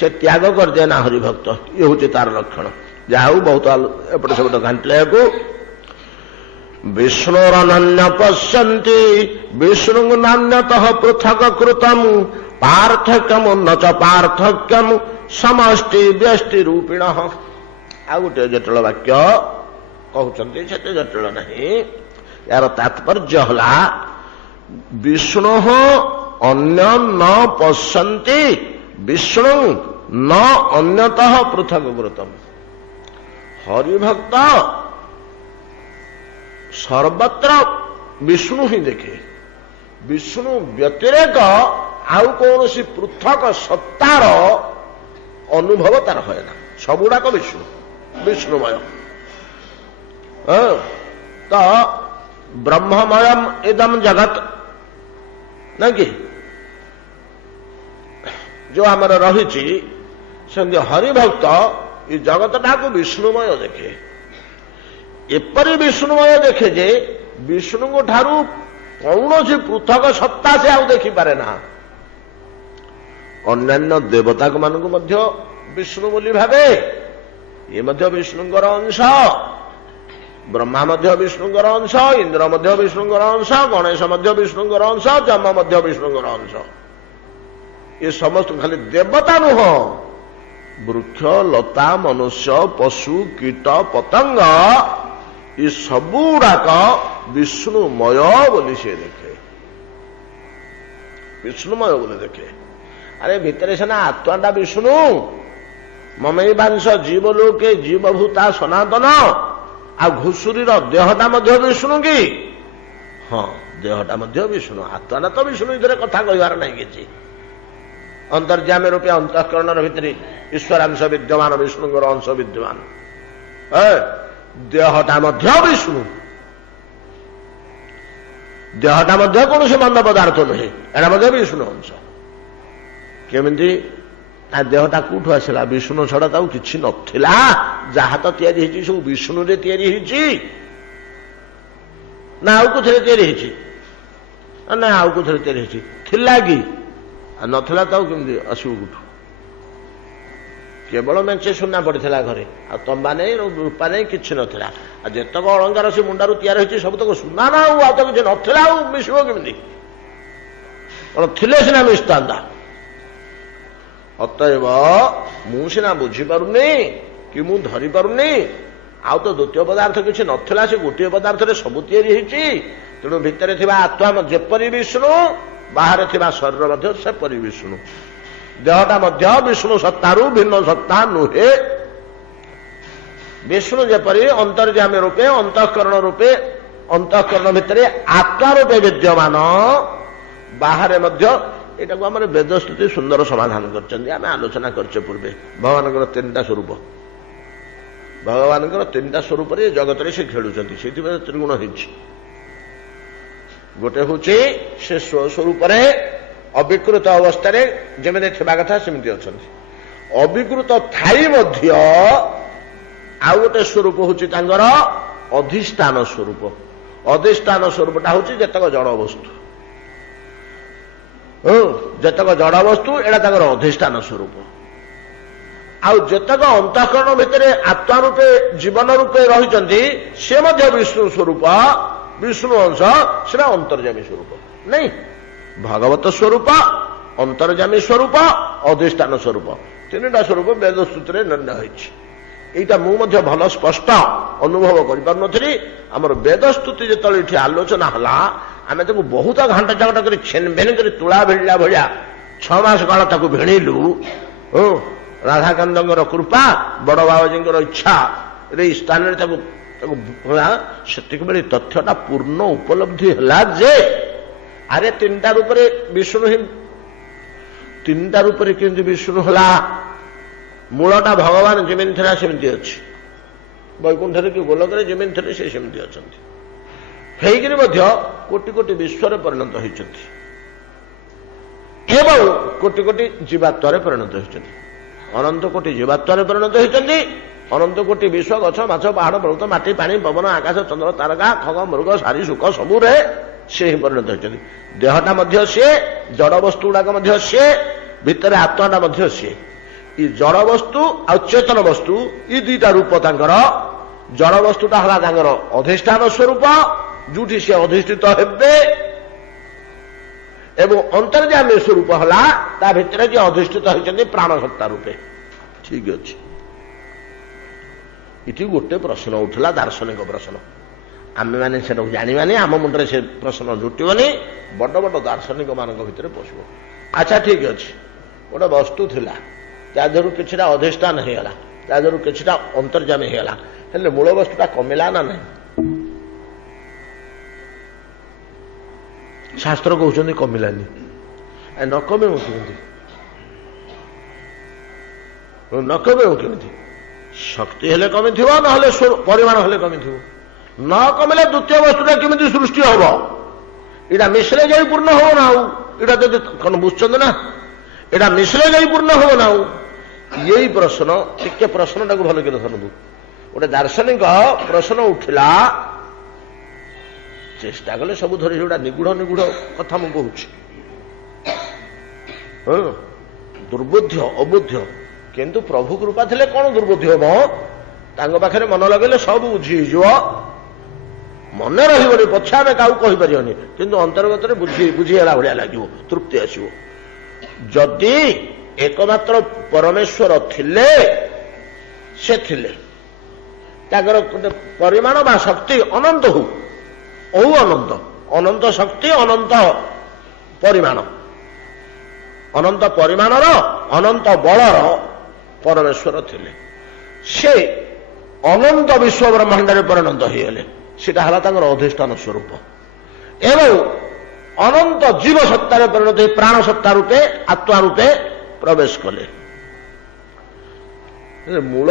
से त्याग कर देना हरिभक्त ये हूँ तार लक्षण जहा बहुत एपटे सेपटे घाटिले को विष्णुरनन्य पश्यन्ति विष्णु नान्यतः पृथक कृतम पार्थक्यम न च पार्थक्यम समष्टि व्यष्टि रूपिण आ गोटे जटिल वाक्य कहते से जटिल नहीं यार तात्पर्य हला विष्णु अन्य न पश्यन्ति विष्णु न अन्यतः पृथक कृतम हरिभक्त सर्वत्र विष्णु ही देखे विष्णु व्यतिरेक आउ कौन सी पृथक सत्तार अनुभव तार है ना सबुड़ाक विष्णु विष्णुमय तो ब्रह्ममयम इदम जगत न कि जो आमर रही हरिभक्त ये जगतटा को विष्णुमय देखे एपरी विष्णुमय देखे जे विष्णु को ठारू कौन सी पृथक सत्ता से आउ देखी पारे ना अन्यान्य देवता मान विष्णु बोली भावे ये विष्णुंकर अंश ब्रह्मा विष्णुंकर अंश इंद्र विष्णुंकर अंश गणेश विष्णुंकर अंश जम विष्णुंकर अंश ये समस्त खाली देवता नुह वृक्ष लता मनुष्य पशु कीट पतंग ये सबुड़ाक विष्णुमय बोली से देखे विष्णुमय बोले देखे अरे भितर सीना आत्माटा विष्णु ममैवांश जीवलोके जीवभूता सनातन आ घुषुरीर देहटा विष्णु कि हाँ देहटा विष्णु आत्माटा तो विष्णु इधर कथा कहबार नहीं किसी अंतर्जामी रूपे अंतःकरण भितर ईश्वरांश विद्यमान विष्णुंकर अंश विद्यमान देहटा विष्णु ଦେହଟା ମଧ୍ୟ କୌଣସି ମନ୍ଦ ପଦାର୍ଥ ନୁହେଁ, ଏଟା ମଧ୍ୟ ବିଷ୍ଣୁ ଅଂଶ। କେମିତି ତା ଦେହଟା କୋଉଠୁ ଆସିଲା? ବିଷ୍ଣୁ ଛଡା ତାକୁ କିଛି ନଥିଲା। ଯାହା ତ ତିଆରି ହେଇଛି ସବୁ ବିଷ୍ଣୁରେ ତିଆରି ହେଇଛି ନା ଆଉ କୋଉଥିରେ ତିଆରି ହେଇଛି? ନା ଆଉ କୋଉଥିରେ ତିଆରି ହେଇଛି? ଥିଲା କି? ନଥିଲା ତାକୁ କେମିତି ଆସିବ କୋଉଠୁ? କେବଳ ମେଞ୍ଚେ ସୁନା ପଡିଥିଲା ଘରେ, ଆଉ ତମ୍ବା ନେଇ ରୂପା ନେଇ କିଛି ନଥିଲା। ଆଉ ଯେତକ ଅଳଙ୍କାର ସେ ମୁଣ୍ଡାରୁ ତିଆରି ହେଇଛି ସବୁ ତକ ସୁନା ନା, ଆଉ ତ କିଛି ନଥିଲା, ଆଉ ମିଶିବ କେମିତି? କଣ ଥିଲେ ସିନା ମିଶିଥାନ୍ତା। ଅତଏବ ମୁଁ ସିନା ବୁଝିପାରୁନି କି ମୁଁ ଧରିପାରୁନି, ଆଉ ତ ଦ୍ୱିତୀୟ ପଦାର୍ଥ କିଛି ନଥିଲା, ସେ ଗୋଟିଏ ପଦାର୍ଥରେ ସବୁ ତିଆରି ହେଇଛି। ତେଣୁ ଭିତରେ ଥିବା ଆତ୍ମା ଯେପରି ବିଷ୍ଣୁ, ବାହାରେ ଥିବା ଶରୀର ମଧ୍ୟ ସେପରି ବିଷ୍ଣୁ। ଦେହଟା ମଧ୍ୟ ବିଷ୍ଣୁ ସତ୍ତାରୁ ଭିନ୍ନ ସତ୍ତା ନୁହେଁ। ବିଷ୍ଣୁ ଯେପରି ଅନ୍ତର୍ଯାମୀ ରୂପେ ଅନ୍ତଃକରଣ ରୂପେ ଅନ୍ତଃକରଣ ଭିତରେ ଆତ୍ମା ରୂପେ ବିଦ୍ୟମାନ, ବାହାରେ ମଧ୍ୟ ଏଇଟାକୁ ଆମର ବେଦସ୍ତୁତି ସୁନ୍ଦର ସମାଧାନ କରିଛନ୍ତି। ଆମେ ଆଲୋଚନା କରିଛେ ପୂର୍ବେ। ଭଗବାନଙ୍କର ତିନିଟା ସ୍ୱରୂପ, ଭଗବାନଙ୍କର ତିନିଟା ସ୍ୱରୂପରେ ଜଗତରେ ସେ ଖେଳୁଛନ୍ତି, ସେଥିପାଇଁ ତ୍ରିଗୁଣ ହେଇଛି। ଗୋଟେ ହଉଛି ସେ ସ୍ୱରୂପରେ ଅବିକୃତ ଅବସ୍ଥାରେ ଯେମିତି ଥିବା କଥା ସେମିତି ଅଛନ୍ତି। ଅବିକୃତ ଥାଇ ମଧ୍ୟ ଆଉ ଗୋଟେ ସ୍ୱରୂପ ହଉଛି ତାଙ୍କର ଅଧିଷ୍ଠାନ ସ୍ୱରୂପ। ଅଧିଷ୍ଠାନ ସ୍ୱରୂପଟା ହଉଛି ଯେତକ ଜଡ଼ ବସ୍ତୁ, ଯେତକ ଜଡ଼ ବସ୍ତୁ ଏଇଟା ତାଙ୍କର ଅଧିଷ୍ଠାନ ସ୍ୱରୂପ। ଆଉ ଯେତକ ଅନ୍ତଃକରଣ ଭିତରେ ଆତ୍ମା ରୂପେ ଜୀବନ ରୂପେ ରହିଛନ୍ତି ସେ ମଧ୍ୟ ବିଷ୍ଣୁ ସ୍ୱରୂପ, ବିଷ୍ଣୁ ଅଂଶ, ସେଟା ଅନ୍ତର୍ଯାମୀ ସ୍ୱରୂପ ନାଇଁ। ଭଗବତ ସ୍ୱରୂପ, ଅନ୍ତର୍ଯାମୀ ସ୍ୱରୂପ, ଅଧିଷ୍ଠାନ ସ୍ୱରୂପ, ତିନିଟା ସ୍ୱରୂପ ବେଦସ୍ତୁତିରେ ନିର୍ଣ୍ଣୟ ହୋଇଛି। এইটা ମୁଁ ମଧ୍ୟ ଭଲ ସ୍ପଷ୍ଟ ଅନୁଭବ କରିପାରୁନଥିଲି। ଆମର ବେଦସ୍ତୁତି ଯେତେବେଳେ ଏଠି ଆଲୋଚନା ହେଲା, ଆମେ ତାକୁ ବହୁତ ଘାଣ୍ଟ ଚାକଟ କରି ଛେନଭେନ କରି ତୁଳା ଭିଡ଼ିଲା ଭଳିଆ 6 ମାସ କାଳ ତାକୁ ଭିଣିଲୁ। ରାଧାକାନ୍ତଙ୍କର କୃପା, ବଡ଼ ବାବାଜୀଙ୍କର ଇଚ୍ଛା ଏଇ ସ୍ଥାନରେ ତାକୁ ସେତିକିବେଳେ ତଥ୍ୟଟା ପୂର୍ଣ୍ଣ ଉପଲବ୍ଧି ହେଲା ଯେ ଆରେ ତିନିଟା ରୂପରେ ବିଷ୍ଣୁ ହିଁ, ତିନିଟା ରୂପରେ କେମିତି ବିଷ୍ଣୁ ହେଲା? ମୂଳଟା ଭଗବାନ ଯେମିତି ଥିଲା ସେମିତି ଅଛି, ବୈକୁଣ୍ଠରେ କି ଗୋଲକରେ ଯେମିତି ଥିଲେ ସେ ସେମିତି ଅଛନ୍ତି। ହେଇକିରି ମଧ୍ୟ କୋଟି କୋଟି ବିଶ୍ୱରେ ପରିଣତ ହୋଇଛନ୍ତି ଏବଂ କୋଟି କୋଟି ଜୀବାତ୍ମାରେ ପରିଣତ ହୋଇଛନ୍ତି। ଅନନ୍ତ କୋଟି ଜୀବାତ୍ମାରେ ପରିଣତ ହୋଇଛନ୍ତି। ଅନନ୍ତ କୋଟି ବିଶ୍ୱ, ଗଛ, ମାଛ, ପାହାଡ଼, ପର୍ବତ, ମାଟି, ପାଣି, ପବନ, ଆକାଶ, ଚନ୍ଦ୍ର, ତାରକା, ଖଗ, ମୃଗ, ସାରି, ଶୁକ ସବୁରେ ସେ ହିଁ ପରିଣତ ହୋଇଛନ୍ତି। ଦେହଟା ମଧ୍ୟ ସିଏ, ଜଡ଼ ବସ୍ତୁ ଗୁଡାକ ମଧ୍ୟ ସିଏ, ଭିତରେ ଆତ୍ମାଟା ମଧ୍ୟ ସିଏ। ଇ ଜଡ଼ ବସ୍ତୁ ଆଉ ଚେତନ ବସ୍ତୁ ଇ ଦିଟା ରୂପ ତାଙ୍କର। ଜଡ଼ ବସ୍ତୁଟା ହେଲା ତାଙ୍କର ଅଧିଷ୍ଠାନ ସ୍ୱରୂପ, ଯୋଉଠି ସେ ଅଧିଷ୍ଠିତ ହେବେ, ଏବଂ ଅନ୍ତର୍ଯାମୀ ସ୍ୱରୂପ ହେଲା ତା ଭିତରେ ଯିଏ ଅଧିଷ୍ଠିତ ହୋଇଛନ୍ତି ପ୍ରାଣସତ୍ତା ରୂପେ। ଠିକ ଅଛି, ଏଠି ଗୋଟେ ପ୍ରଶ୍ନ ଉଠିଲା, ଦାର୍ଶନିକ ପ୍ରଶ୍ନ। ଆମେମାନେ ସେଟାକୁ ଜାଣିବାନି, ଆମ ମୁଣ୍ଡରେ ସେ ପ୍ରଶ୍ନ ଜୁଟିବନି, ବଡ ବଡ ଦାର୍ଶନିକ ମାନଙ୍କ ଭିତରେ ପଶିବ। ଆଚ୍ଛା ଠିକ ଅଛି, ଗୋଟେ ବସ୍ତୁ ଥିଲା, ତା ଦେହରୁ କିଛିଟା ଅଧିଷ୍ଠାନ ହେଇଗଲା, ତା ଦେହରୁ କିଛିଟା ଅନ୍ତର୍ଯାମୀ ହେଇଗଲା, ହେଲେ ମୂଳ ବସ୍ତୁଟା କମିଲା ନା ନାହିଁ? ଶାସ୍ତ୍ର କହୁଛନ୍ତି କମିଲାନି। ନ କମିବ କେମିତି? ନ କମିବ କେମିତି? ଶକ୍ତି ହେଲେ କମିଥିବ, ନହେଲେ ପରିମାଣ ହେଲେ କମିଥିବ। ନ କମିଲେ ଦ୍ୱିତୀୟ ବସ୍ତୁଟା କେମିତି ସୃଷ୍ଟି ହବ? ଏଇଟା ମିଶିଲେ ଯାଇ ପୂର୍ଣ୍ଣ ହବ ନା। ଆଉ ଏଇଟା ଯଦି କଣ ବୁଝୁଛନ୍ତି ନା, ଏଇଟା ମିଶିଲେ ଯାଇ ପୂର୍ଣ୍ଣ ହବ ନା। ଆଉ ଏଇ ପ୍ରଶ୍ନ, ଟିକେ ପ୍ରଶ୍ନଟାକୁ ଭଲ କରି ଧରନ୍ତୁ। ଗୋଟେ ଦାର୍ଶନିକ ପ୍ରଶ୍ନ ଉଠିଲା, ଚେଷ୍ଟା କଲେ ସବୁ ଧରି, ଯୋଉଟା ନିଗୁଢ ନିଗୁଢ କଥା ମୁଁ କହୁଛି, ଦୁର୍ବୁଦ୍ଧ୍ୟ ଅବୁଦ୍ଧ, କିନ୍ତୁ ପ୍ରଭୁ କୃପା ଥିଲେ କଣ ଦୁର୍ବୁଦ୍ଧି ହବ? ତାଙ୍କ ପାଖରେ ମନ ଲଗେଇଲେ ସବୁ ବୁଝି ହେଇଯିବ। ମନେ ରହିବନି, ପଛେ ଆମେ କାହାକୁ କହିପାରିବନି, କିନ୍ତୁ ଅନ୍ତର୍ଗତରେ ବୁଝି ହେଲା ଭଳିଆ ଲାଗିବ, ତୃପ୍ତି ଆସିବ। ଯଦି ଏକମାତ୍ର ପରମେଶ୍ୱର ଥିଲେ, ସେ ଥିଲେ, ତାଙ୍କର ଗୋଟେ ପରିମାଣ ବା ଶକ୍ତି ଅନନ୍ତ ହଉ ଅନନ୍ତ, ଅନନ୍ତ ଶକ୍ତି, ଅନନ୍ତ ପରିମାଣ, ଅନନ୍ତ ପରିମାଣର, ଅନନ୍ତ ବଳର ପରମେଶ୍ୱର ଥିଲେ। ସେ ଅନନ୍ତ ବିଶ୍ୱ ବ୍ରହ୍ମାଣ୍ଡରେ ପରିଣତ ହେଇଗଲେ, ସେଟା ହେଲା ତାଙ୍କର ଅଧିଷ୍ଠାନ ସ୍ୱରୂପ। ଏବଂ ଅନନ୍ତ ଜୀବ ସତ୍ତାରେ ପରିଣତ ହୋଇ ପ୍ରାଣ ସତ୍ତା ରୂପେ, ଆତ୍ମା ରୂପେ ପ୍ରବେଶ କଲେ। ମୂଳ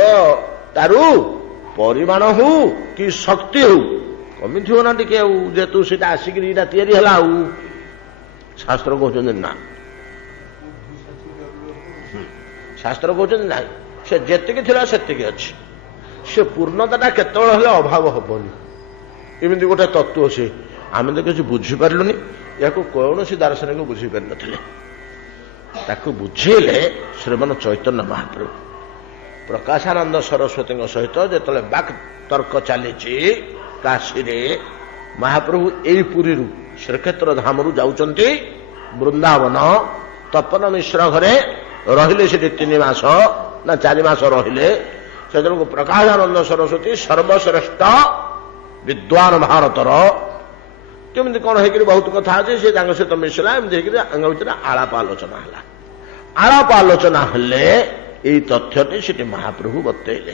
ତାରୁ ପରିମାଣ ହଉ କି ଶକ୍ତି ହଉ କମିଥିବ ନା ଟିକେ ଆଉ ଯେହେତୁ ସେଇଟା ଆସିକିରି ଏଇଟା ତିଆରି ହେଲା ଆଉ ଶାସ୍ତ୍ର କହୁଛନ୍ତି ନା ଶାସ୍ତ୍ର କହୁଛନ୍ତି ନାହିଁ ସେ ଯେତିକି ଥିଲା ସେତିକି ଅଛି ସେ ପୂର୍ଣ୍ଣତାଟା କେତେବେଳେ ହେଲେ ଅଭାବ ହବନି ଏମିତି ଗୋଟେ ତତ୍ତ୍ୱ ସେ ଆମେ ତ କିଛି ବୁଝିପାରିଲୁନି ୟାକୁ କୌଣସି ଦାର୍ଶନିକ ବୁଝିପାରିନଥିଲେ ତାକୁ ବୁଝେଇଲେ ଶ୍ରୀମାନ ଚୈତନ୍ୟ ମହାପ୍ରଭୁ ପ୍ରକାଶାନନ୍ଦ ସରସ୍ୱତୀଙ୍କ ସହିତ ଯେତେବେଳେ ବାକ୍ ତର୍କ ଚାଲିଛି କାଶୀରେ ମହାପ୍ରଭୁ ଏଇ ପୁରୀରୁ ଶ୍ରୀକ୍ଷେତ୍ର ଧାମରୁ ଯାଉଛନ୍ତି ବୃନ୍ଦାବନ ତପନ ମିଶ୍ର ଘରେ ରହିଲେ ସେଠି 3 ମାସ ନା 4 ମାସ ରହିଲେ ସେତେବେଳକୁ ପ୍ରକାଶାନନ୍ଦ ସରସ୍ୱତୀ ସର୍ବଶ୍ରେଷ୍ଠ ବିଦ୍ୱାନ ଭାରତର କେମିତି କଣ ହେଇକରି ବହୁତ କଥା ଅଛି ସେ ତାଙ୍କ ସହିତ ମିଶିଲା ଏମିତି ହେଇକରି ଆଙ୍କ ଭିତରେ ଆଳାପ ଆଲୋଚନା ହେଲା ଆଳାପ ଆଲୋଚନା ହେଲେ ଏଇ ତଥ୍ୟଟି ସେଠି ମହାପ୍ରଭୁ ବତେଇଲେ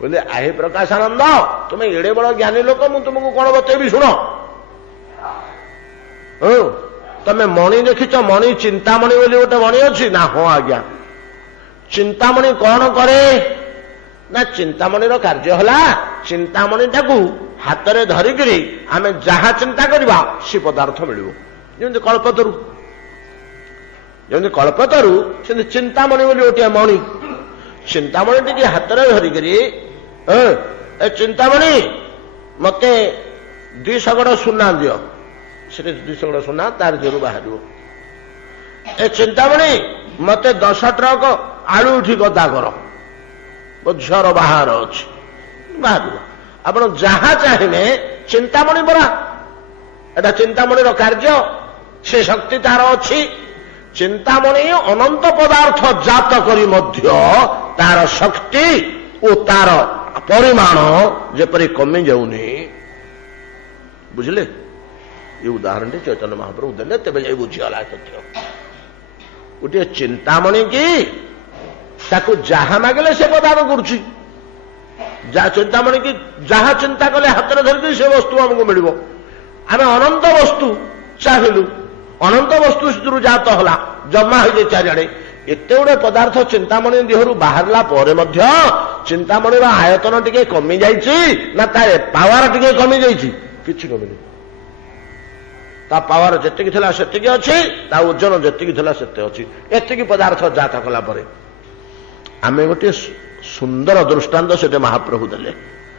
କହିଲେ ଆହେ ପ୍ରକାଶାନନ୍ଦ ତୁମେ ଏଡେ ବଡ ଜ୍ଞାନୀ ଲୋକ ମୁଁ ତୁମକୁ କଣ ବତେଇବି ଶୁଣ ତମେ ମଣି ଦେଖିଛ ମଣି ଚିନ୍ତାମଣି ବୋଲି ଗୋଟେ ମଣି ଅଛି ନା ହଁ ଆଜ୍ଞା ଚିନ୍ତାମଣି କଣ କରେ ନା ଚିନ୍ତାମଣିର କାର୍ଯ୍ୟ ହେଲା ଚିନ୍ତାମଣିଟାକୁ ହାତରେ ଧରିକିରି ଆମେ ଯାହା ଚିନ୍ତା କରିବା ସେ ପଦାର୍ଥ ମିଳିବ ଯେମିତି କଳ୍ପତରୁ ସେମିତି ଚିନ୍ତାମଣି ବୋଲି ଗୋଟିଏ ମଣି ଚିନ୍ତାମଣି ଟିକେ ହାତରେ ଧରିକିରି ଏ ଚିନ୍ତାମଣି ମତେ 2 ଶଗଡ଼ ସୁନା ଦିଅ ସେଠି 2 ଶଗଡ଼ ସୁନା ତାର ଦେହରୁ ବାହାରିବ ଏ ଚିନ୍ତାମଣି ମତେ 10 ଟ୍ରକ ଆଳୁ ଉଠି ଗଦା କର ମୋ ଝିଅର ବାହାର ଅଛି ବାହାରିବ ଆପଣ ଯାହା ଚାହିଁବେ ଚିନ୍ତାମଣି ପରା ଏଟା ଚିନ୍ତାମଣିର କାର୍ଯ୍ୟ ସେ ଶକ୍ତି ତାର ଅଛି ଚିନ୍ତାମଣି ଅନନ୍ତ ପଦାର୍ଥ ଜାତ କରି ମଧ୍ୟ ତାର ଶକ୍ତି ଓ ତାର ପରିମାଣ ଯେପରି କମି ଯାଉନି ବୁଝିଲେ ଏ ଉଦାହରଣଟି ଚୈତନ୍ୟ ମହାପ୍ରଭୁ ଦେଲେ ତେବେ ଯାଇ ବୁଝିଗଲା ତଥ୍ୟ ଗୋଟିଏ ଚିନ୍ତାମଣି କି ତାକୁ ଯାହା ମାଗିଲେ ସେ ପ୍ରଦାନ କରୁଛି ଚିନ୍ତାମଣି କି ଯାହା ଚିନ୍ତା କଲେ ହାତରେ ଧରିକି ସେ ବସ୍ତୁ ଆମକୁ ମିଳିବ ଆମେ ଅନନ୍ତ ବସ୍ତୁ ଚାହିଁଲୁ ଅନନ୍ତ ବସ୍ତୁ ସେଥିରୁ ଜାତ ହେଲା ଜମା ହେଇଯାଏ ଚାରିଆଡେ ଏତେ ଗୁଡେ ପଦାର୍ଥ ଚିନ୍ତାମଣି ଦେହରୁ ବାହାରିଲା ପରେ ମଧ୍ୟ ଚିନ୍ତାମଣିର ଆୟତନ ଟିକେ କମି ଯାଇଛି ନା ତା ପାୱାର ଟିକେ କମି ଯାଇଛି କିଛି କମିନି ତା ପାୱାର ଯେତିକି ଥିଲା ସେତିକି ଅଛି ତା ଓଜନ ଯେତିକି ଥିଲା ସେତେ ଅଛି ଏତିକି ପଦାର୍ଥ ଜାତ କଲା ପରେ ଆମେ ଗୋଟିଏ ସୁନ୍ଦର ଦୃଷ୍ଟାନ୍ତ ସେଠି ମହାପ୍ରଭୁ ଦେଲେ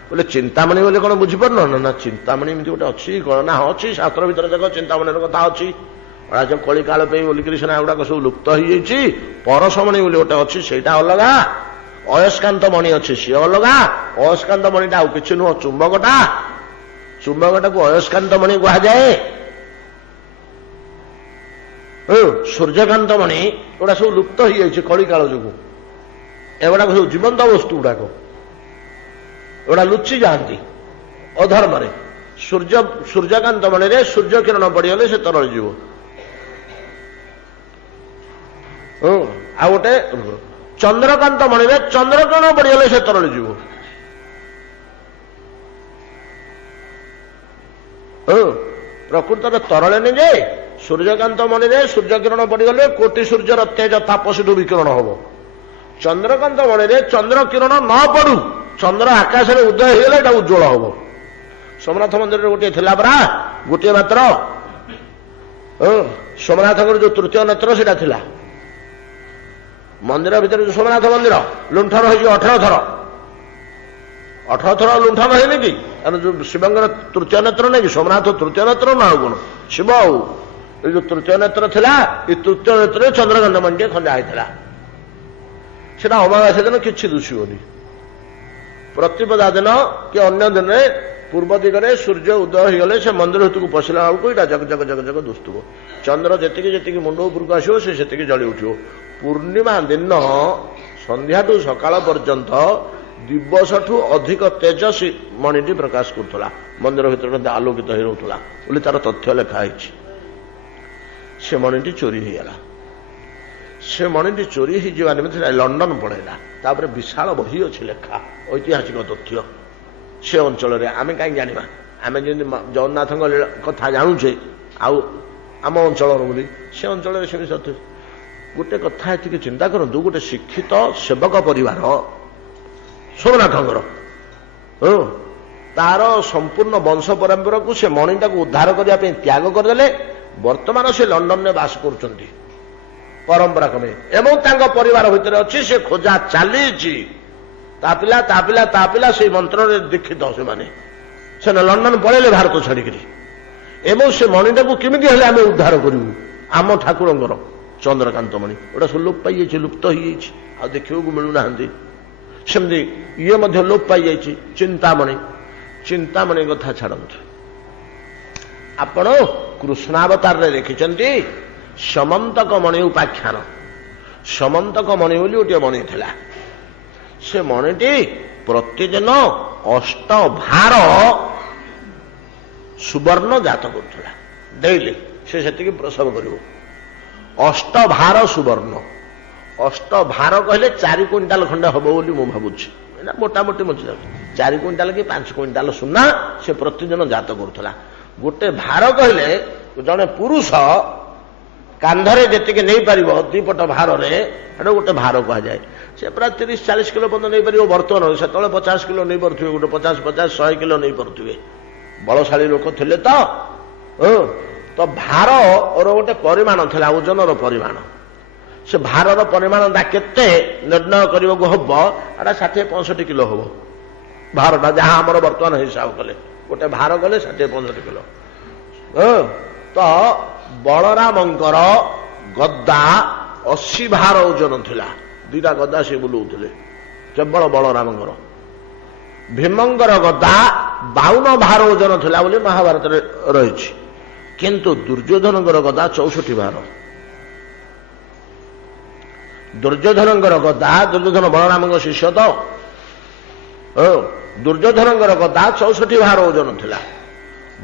ବୋଲେ ଚିନ୍ତାମଣି ବୋଲି କଣ ବୁଝିପାରୁନ ନା ଚିନ୍ତାମଣି ଏମିତି ଗୋଟେ ଅଛି ଗଣନା ଅଛି ଶାସ୍ତ୍ର ଭିତରେ ଦେଖ ଚିନ୍ତାମଣିର କଥା ଅଛି ରାଜ କଳି କାଳ ପାଇଁ ବୋଲିକିରି ସିନା ଏଗୁଡାକ ସବୁ ଲୁପ୍ତ ହେଇଯାଇଛି ପରଶମଣି ବୋଲି ଗୋଟେ ଅଛି ସେଇଟା ଅଲଗା ଅୟସ୍କାନ୍ତ ମଣି ଅଛି ସିଏ ଅଲଗା ଅୟସ୍କାନ୍ତ ମଣିଟା ଆଉ କିଛି ନୁହଁ ଚୁମ୍ବକଟାକୁ ଅୟସ୍କାନ୍ତ ମଣି କୁହାଯାଏ ସୂର୍ଯ୍ୟକାନ୍ତ ମଣି ଏଗୁଡା ସବୁ ଲୁପ୍ତ ହେଇଯାଇଛି କଳି କାଳ ଯୋଗୁଁ ଏଗୁଡାକ ସବୁ ଜୀବନ୍ତ ବସ୍ତୁ ଗୁଡାକ ଏଗୁଡା ଲୁଚି ଯାଆନ୍ତି ଅଧର୍ମରେ ସୂର୍ଯ୍ୟକାନ୍ତ ମଣିରେ ସୂର୍ଯ୍ୟ କିରଣ ପଡିଗଲେ ସେ ତରଳି ଯିବ ଆଉ ଗୋଟେ ଚନ୍ଦ୍ରକାନ୍ତ ମଣିରେ ଚନ୍ଦ୍ରକିରଣ ପଡିଗଲେ ସେ ତରଳି ଯିବ ପ୍ରକୃତରେ ତରଳେନି ଯେ ସୂର୍ଯ୍ୟକାନ୍ତ ମଣିରେ ସୂର୍ଯ୍ୟକିରଣ ପଡିଗଲେ କୋଟି ସୂର୍ଯ୍ୟର ତେଜ ତାପ ସେଠୁ ବିକିରଣ ହବ ଚନ୍ଦ୍ରକାନ୍ତ ମଣିରେ ଚନ୍ଦ୍ର କିରଣ ନ ପଡୁ ଚନ୍ଦ୍ର ଆକାଶରେ ଉଦୟ ହେଇଗଲେ ଏଟା ଉଜ୍ଜଳ ହବ ସୋମନାଥ ମନ୍ଦିରରେ ଗୋଟିଏ ଥିଲା ପରା ଗୋଟିଏ ମାତ୍ର ସୋମନାଥଙ୍କର ଯୋଉ ତୃତୀୟ ନେତ୍ର ସେଟା ଥିଲା ମନ୍ଦିର ଭିତରେ ଯୋଉ ସୋମନାଥ ମନ୍ଦିର ଲୁଣ୍ଠନ ହେଇଛି 18 ଥର ଲୁଣ୍ଠନ ହେଇନି କି ଯୋଉ ଶିବଙ୍କର ତୃତୀୟ ନେତ୍ର ନାଇଁ କି ସୋମନାଥ ତୃତୀୟ ନେତ୍ର ନା ଆଉ କଣ ଶିବ ଆଉ ଏ ଯୋଉ ତୃତୀୟ ନେତ୍ର ଥିଲା ଏ ତୃତୀୟ ନେତ୍ରରେ ଚନ୍ଦ୍ରକାନ୍ତ ମଣିଟିଏ ଖଞ୍ଜା ହେଇଥିଲା ସେଟା ଅମାବାସ୍ୟା ଦିନ କିଛି ଦୁଷିବନି ପ୍ରତିପଦା ଦିନ କି ଅନ୍ୟ ଦିନରେ ପୂର୍ବ ଦିଗରେ ସୂର୍ଯ୍ୟ ଉଦୟ ହେଇଗଲେ ସେ ମନ୍ଦିର ଭିତରକୁ ପଶିଲା ବେଳକୁ ଏଇଟା ଜଗ ଜଗ ଦୁଷୁଥିବ ଚନ୍ଦ୍ର ଯେତିକି ମୁଣ୍ଡ ଉପରକୁ ଆସିବ ସେ ସେତିକି ଜଳି ଉଠିବ ପୂର୍ଣ୍ଣିମା ଦିନ ସନ୍ଧ୍ୟାଠୁ ସକାଳ ପର୍ଯ୍ୟନ୍ତ ଦିବସଠୁ ଅଧିକ ତେଜସ୍ୱୀ ମଣିଟି ପ୍ରକାଶ କରୁଥିଲା ମନ୍ଦିର ଭିତରେ ଆଲୋକିତ ହେଇ ରହୁଥିଲା ବୋଲି ତାର ତଥ୍ୟ ଲେଖା ହେଇଛି ସେ ମଣିଟି ଚୋରି ହେଇଗଲା ସେ ମଣିଟି ଚୋରି ହେଇଯିବା ନିମନ୍ତେ ଲଣ୍ଡନ ପଳେଇଲା ତାପରେ ବିଶାଳ ବହି ଅଛି ଲେଖା ଐତିହାସିକ ତଥ୍ୟ ସେ ଅଞ୍ଚଳରେ ଆମେ କାହିଁକି ଜାଣିବା ଆମେ ଯେମିତି ଜଗନ୍ନାଥଙ୍କ କଥା ଜାଣୁଛେ ଆଉ ଆମ ଅଞ୍ଚଳର ବୋଲି ସେ ଅଞ୍ଚଳରେ ସେମିତି ସତ୍ୟ ଗୋଟେ କଥା ଏତିକି ଚିନ୍ତା କରନ୍ତୁ ଗୋଟେ ଶିକ୍ଷିତ ସେବକ ପରିବାର ସୋମନାଥଙ୍କର तार संपूर्ण वंश परंपरा को से मणिटा को उद्धार करने त्याग करदे वर्तमान से लंडन में बास कर परंपरा क्रमे एवं तांको परिवार भितर अच्छी से खोजा चली तापिला से मंत्र दीक्षित से लंडन पड़े भारत छाड़िकी एवं से मणिटा को केमी हेले आम उद्धार करूँ आम ठाकुर चंद्रकांत मणि गोटा सब लोप पाई लुप्त हो देखा मिलूना सेमती ये लोप पाई चिंतामणि कथा छाड़त आपण कृष्णावतार देखिंट समंतक मणि उपाख्यान समंतक मणि बोली गोटे मणि थिला से मणिटी प्रतिदिन 8 भार सुवर्ण जात करुला डेली से प्रसव कर 8 भार सुवर्ण 8 भार कहले 4 क्विंटाल खंडे हम बोली मु भावुची मोटामोटी मुझे 4 क्विंटाल कि 5 क्विंटाल सुना से प्रतिदिन जात करुला गोटे भार कहले जड़े पुरुष कांधरे जी नहीं पार 2 पट भार गोटे भार कह जाए से प्राय 30-40 किलो पर्यटन नहीं पार बर्तमान से 50 किलो नहीं पारे गोटे 50-100 किलो नहीं पारे बलशाली लोक थे तो भार और गोटे परिमाण था ओजन परिमाण से भार परिमाण केते निर्णय करने को हम एटा 60-65 किलो हम भारटा जहाँ आम बर्तमान हिसाब कले गोटे भार कले 60-65 किलो तो बलरामंकर गद्दा 80 भार ओजन थिला 2टा गद्दा से बुलाऊले केवल बलरामंकर भीमंकर गद्दा 52 भार ओजन थिला बोली महाभारत रही किंतु दुर्योधनकर गदा 64 भार दुर्योधनकर गदा दुर्योधन बलराम शिष्य तो दुर्योधनकर गदा 64 भार ओजन थिला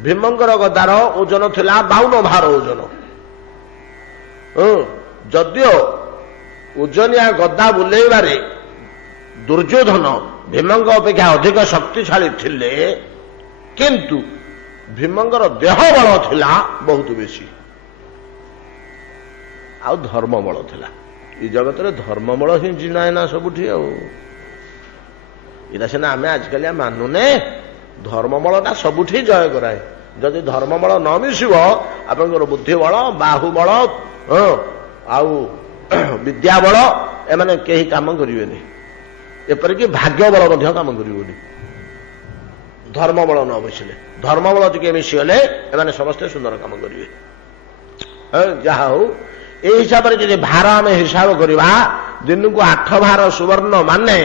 भीमंकर गदार ओजन थिला 52 भार ओजन जदियो ओजनिया गदा बुलेबारे दुर्योधन भीमंग अपेक्षा अधिक शक्तिशाली थिले किंतु भीमंगर देह बल थिला बहुत बेसी आ धर्म बल थिला ये जगत रे धर्म बल ही जिनाए ना सबुठी इरा सिना आम आजकल मानुने धर्म बलटा सबुठी जय कराए जदि धर्म बल न मिसिब आपंकर बुद्धि बल बाहुबल आउ विद्या बल एमाने केही काम करिवेनी एपरिक भाग्य बल मध्य काम करिवनी धर्म बल न मिसिले धर्म बल टिके मिसिगले एमाने समस्ते सुंदर काम करिवे जहा हो ए हिसाब से जब भार आम हिसाब करवा दिन को 8 भार सुवर्ण माने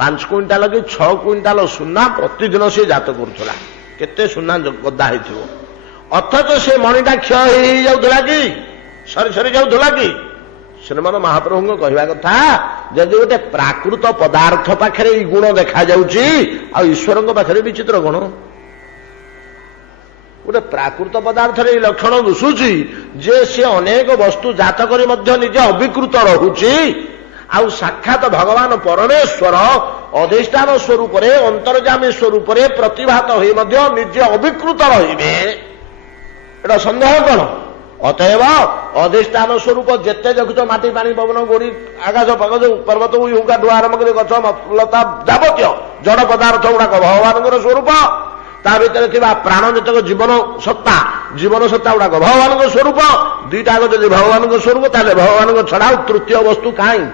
5 क्विंटाल कि 6 क्विंटाल सुना प्रतिदिन से जात करुला केते सुना गदा हो अथच से मणिटा क्षय जाऊला कि सरी सरी जाऊला कि श्रीमान महाप्रभु कहवा कथा जदि गोटे प्राकृत पदार्थ पाखे गुण देखा ईश्वर पाखे विचित्र गुण गोटे प्राकृत पदार्थ लक्षण दुशुची जे सी अनेक वस्तु जात करी निजे अविकृत रोचे आउ साक्षात भगवान परमेश्वर अधिष्ठान स्वरूप अंतर्जामी स्वरूप प्रतिभात हो निजे अविकृत रे सन्देह कौन अतएव अधिष्ठान स्वरूप जिते देखुच माटी पानी पवन गोड़ी आकाश पगज पर्वत हुका डुआ आरंभ कर गछ लता जावतीय जड़ पदार्थ गुड़ाक भगवान स्वरूप ता भीतर प्राण जतक जीवन सत्ता गुड़ाक भगवान स्वरूप दुईटाक जदि भगवान स्वरूप ताले भगवान छड़ा तृतीय वस्तु कहीं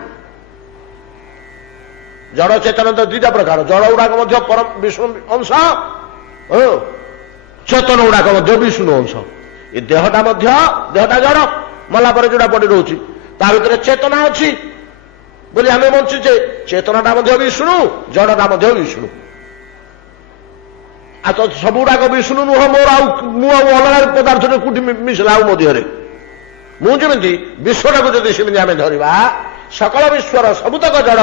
जड़ चेतन तो 2टा प्रकार जड़ गुड़ाक परम विष्णु अंश चेतन गुड़ाक विष्णु अंश ये देहटा जड़ मला पर जोड़ा पड़ी रोची ता भीतर चेतना अच्छी बोली आम बंचुचे चेतनाटा विष्णु जड़टा विष्णु आ तो सब गुड़ाक विष्णु नुह मोर अलग पदार्थ कौटी मिसला मो देहरे मुझे विश्वटा जब सेमती आम धरवा सकल विश्वर सबुतक जड़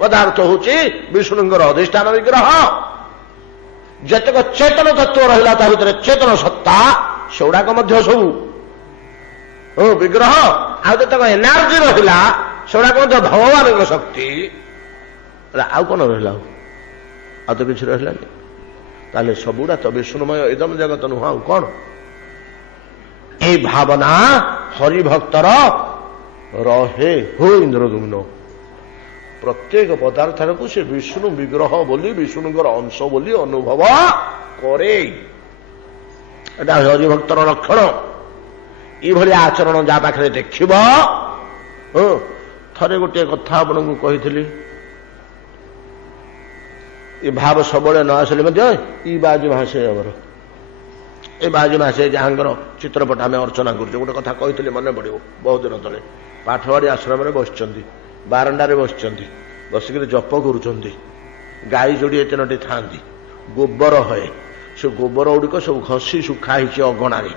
पदार्थ हूँ विष्णुंर अधिष्ठान विग्रह जतक चेतन तत्व रहा ता भीतर चेतन सत्ता सेगुड़ाक सब विग्रह आतक एनर्जी रहा सेगुड़ाक भगवान शक्ति आउ कौन रहा आ तो किसी रहा ताले सबुड़ा तो विष्णुमय इदम जगत नुह आउ कौन ए भावना हरिभक्तर रहे हो इंद्रदुम्न प्रत्येक पदार्थ को से विष्णु विग्रह बोली विष्णुଙ୍କର अंश बोली अनुभव करे। एटा हरिभक्तर लक्षण। ये आचरण जा पाखे देखिब। थरे गोटे कथा आपको कही ये भाव सब न आसले ई बाजू भाषे आमर ये बाजू भाषे जहाँगर चित्रपट आम अर्चना कर गोटे कथा कही मन पड़ो बहुत दिन तले पाठवाड़ी आश्रम में बस बारंडारे बसिक जप कर गाई जोड़े तीनोटी था गोबर हए से गोबर गुड़िक सब घसी सुखाही अगणारे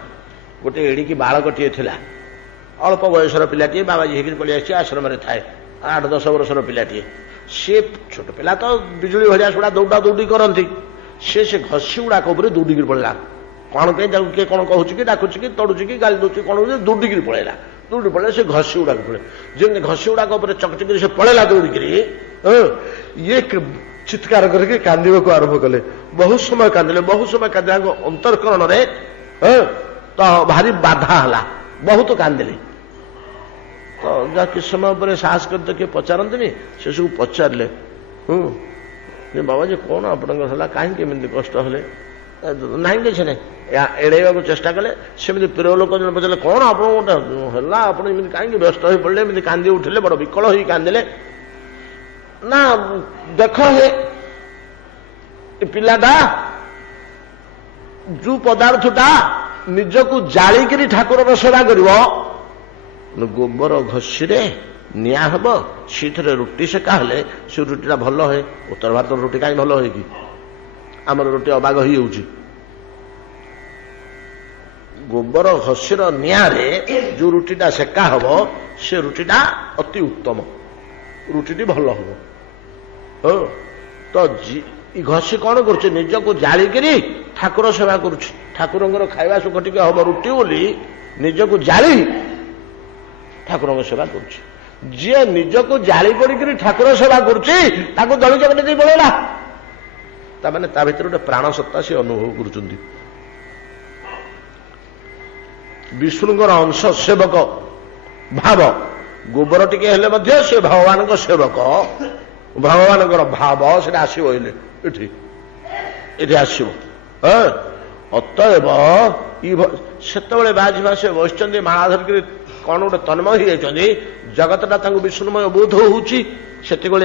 गोटे एड़िकी बालकटे था अल्प बयसर पिलाटे बाबाजी होकर पलि आसी आश्रम में थाए 8-10 वर्षर पिलाटे सी छोट पिला तो बिजुली भाया सुड़ा दौड़ा दौड़ी करती से घसी गुड़ाक दौड़ी पड़ेगा कौन कहीं किए कौन कहूँ कि डाकुची कि तड़ुची कि गाली दूसरी कौन दौड़ी पड़ेगा दौड़ी पड़े से घसी गुड़ाक पड़े जमी घसी गुड़ाक चकचकी से पड़ेगा दौड़िक ये चित्कार करके कांदे को आरंभ कले बहुत समय कांदे अंतरकरण तो भारी बाधा है बहुत कांदे तो जा कि समय पर साहस करते किए पचारती से सब पचारे बाबाजी कौन आपंकर कहीं कष्ट हेले ना किसी ना एड़ेवा चेष्टा कले सेमती प्रिय लोक जन पचारे कौन आप गोटे कहीं व्यस्त हो पड़े एमती कांदी उठिले बड़ विकल हो कांदिले ना देख हे पिलाटा जो पदार्थटा निजक जालिकी ठाकुर सेवा कर गोबर घसी निआ हम सी रुटी सेका हेले से रुटीटा भल है उत्तर भारत रुटी कहीं भल है कि आमर रुटी अबाग हो गोबर घसीर निआरे जो रुटीटा सेका हम से रुटीटा अति उत्तम रुटी भल हम तो घसी कौन कर निजक जालिकी ठाकुर सेवा कर खाଇବା सुख टे हम रुटी बोली निजक जाली ठाकुर सेवा कर निजक जाली पड़ी ठाकुर सेवा कर दली चकटी दे पड़ेगा ताने ता भर गोटे प्राण सत्ता से अनुभव कर विष्णुଙ୍କର अंश सेवक भाव गोबर टिके हेले से भगवान सेवक भगवान भाव से आसो ये आसो अतएव से बाजी भाषे बस माला धरिक कौन गोटे तन्मय हो जगतटा विष्णुमय बोध होती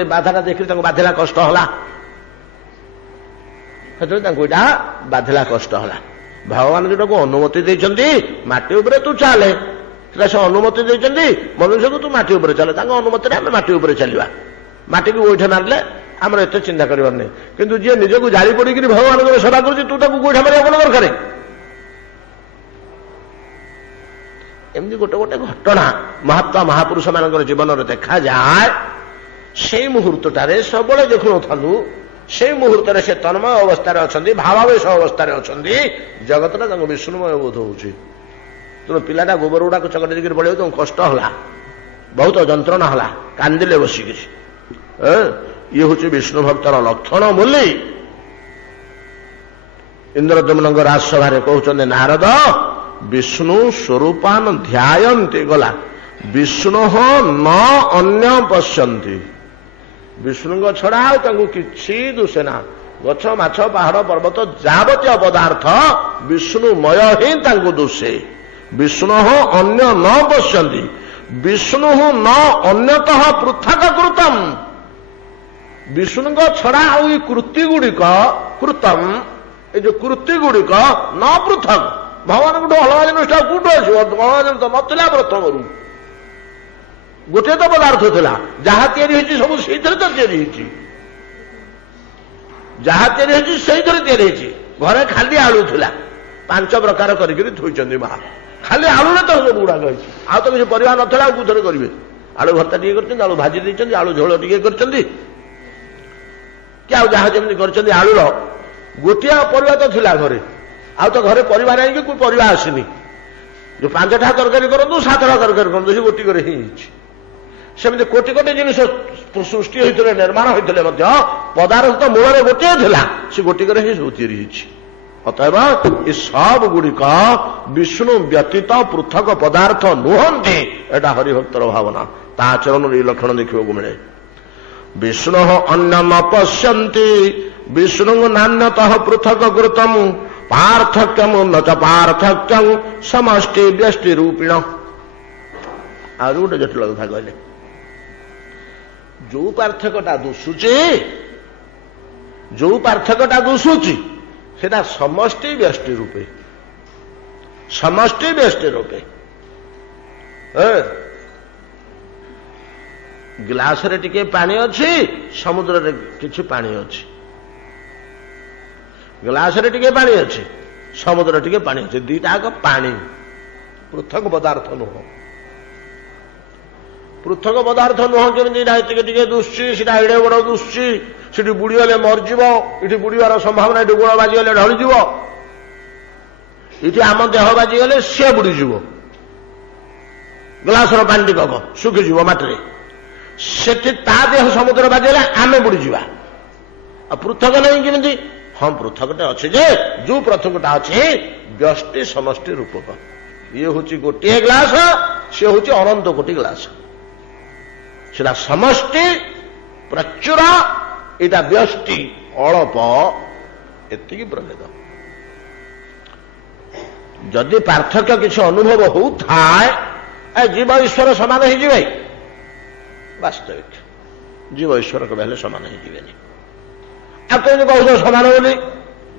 बाधाटा देखिए बाधिला कष्ट है बाधिला कष्ट है भगवान जोटा को अनुमति देते माटी उपरे तू चले से अनुमति देते मनुष्य को तू माटी उपरे चले अनुमति आम माटी उपरे चलवा माटी को गोईठा मारे आमर एत चिंता कर नहीं किंतु जी निजक जाली पड़ी भगवान सेवा कर गोईठा मारे कौन दरकार एमती गोटे गोटे घटना महात्मा महापुरुष मान जीवन में देखा जाए से मुहूर्तटारे सब देखु था से मुहूर्त से तन्मय अवस्था अच्छा भावावेश अवस्था अच्छा जगतटा विष्णुमय बोध हो पिलाटा गोबर गुड़ा चकटी दिखे पड़े तुम कष्ट है बहुत जंत्रणा है कांदिले बसिक ये हूँ विष्णु भक्तर लक्षण बोली इंद्रदमन राजसभा कहते नारद विष्णु स्वरूपान ध्यायन्ति गला विष्णु न अन्य पश्यन्ति विष्णु छड़ा कि दुसेना गछ माछ पहाड़ पर्वत जावतीय पदार्थ विष्णुमय ही दुसे विष्णु अन्य न पश्यन्ति विष्णु न अन्यतः पृथक कृतम विष्णु छड़ा आई कृति गुड़िक कृतम ये जो कृति गुड़िक न पृथक भगवान गोटे अलग जिनिस कौट आस अलग जिन तो नथिला प्रथम गोटे तो पदार्थ था जहाँ या सब से तो जहाँ या घरे खाली आलू था 5 प्रकार करके माँ खाली आलू तो सब गुड़ाक आ तो किसी परिवा ना कौन करेंगे आलू भर्ता टे कर आलू भाजी देते आलू झोल टे कर जहाँ जमी कर आलूर गोटिया परिवा तो थिला घरे आ तो घरे परिवार नहीं कोई परिवा आसनी जो 5टा तरकारी करूँ 7टा तरकारी करूँ से गोटी कर सेमती कोटि कोटि जिनिस सृष्टि होते निर्माण होते पदार्थ तो मूल गोटे था से गोटिक सब या अतएव ये सब गुड़िक विष्णु व्यतीत पृथक पदार्थ नुहंती एटा हरिभक्तर भावना ता आचरण ये लक्षण देखा मिले विष्णु अन्नम पश्यन्ति विष्णु नान्यतः पृथक कृतम पार्थक्यम न च पार्थक्यम समष्टि व्यष्टि रूपिण। और गोटे जटिल कथा कहले जो पार्थक्यटा दुशुची जो पार्थक्यटा दुशुची सेटा समष्टि व्यष्टि रूपे समष्टि व्यष्टि रूपे ग्लास रे टिके पानी अच्छी समुद्र रे किछि पानी अच्छी ग्लास रे टिके पानी अच्छी समुद्र टिके पानी अच्छी दीटाक पानी पृथक पदार्थ नुह पृथक पदार्थ नुह केमती टिके दुश्ची सीटा एड़े बड़ दुश्ची सीटी बुड़ीगले मरजीव इटी बुड़ीबार संभावना इटी गोड़ बाजिगले ढलिजीव इटी आम देह बाजिगले सी बुड़ीजीव ग्लासर पानी टिकक सुखीजीव माटी सेठी ता देह समुद्र बाजिगले आमे बुड़ीजा पृथक नहीं केमती हाँ पृथकटे अच्छे जे जो पृथकटा अच्छे व्यष्टि समष्टि रूपक ये हूँ गोटे ग्लास सी हूँ अनंत कोटि ग्लास सेटा समष्टि प्रचुर एटा व्यष्टि अल्प एति प्रभेद जदि पार्थक्य किसी अनुभव होता जीव ईश्वर समान हो वास्तविक जीव ईश्वर के समान हो कह समान बोली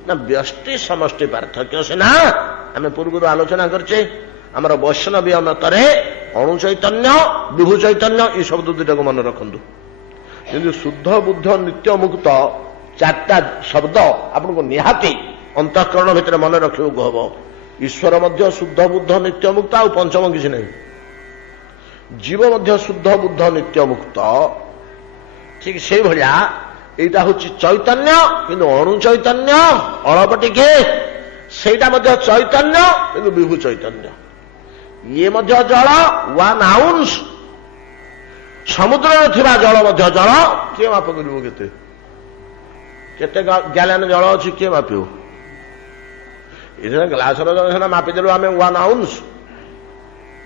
ना व्यष्टि समष्टि पार्थक्य सीना आम पूर्व आलोचना करछे आमर वैष्णवीय मतरे अणु चैतन्य विभु चैतन्य ये शब्द दुटा को मन रखु किंतु शुद्ध बुद्ध नित्य मुक्त चार्टा शब्द आपको निहाती अंतःकरण भितर मन रखा हम ईश्वर मध्य शुद्ध बुद्ध नित्य मुक्त आ पंचम किसी नहीं जीव मध्य शुद्ध बुद्ध नित्य मुक्त ठीक से भाया एटा हूँ चैतन्य किंतु अणु चैतन्य अल्प टिके सेटा मध्य चैतन्य किंतु विभु चैतन्य ये मध्य जल वन आउंस समुद्र थिबा जल मध्य जल किए माप कर केते गैलन जल अच्छी किए मापिव ये ग्लास जल मापिदेलु आम वन आउंस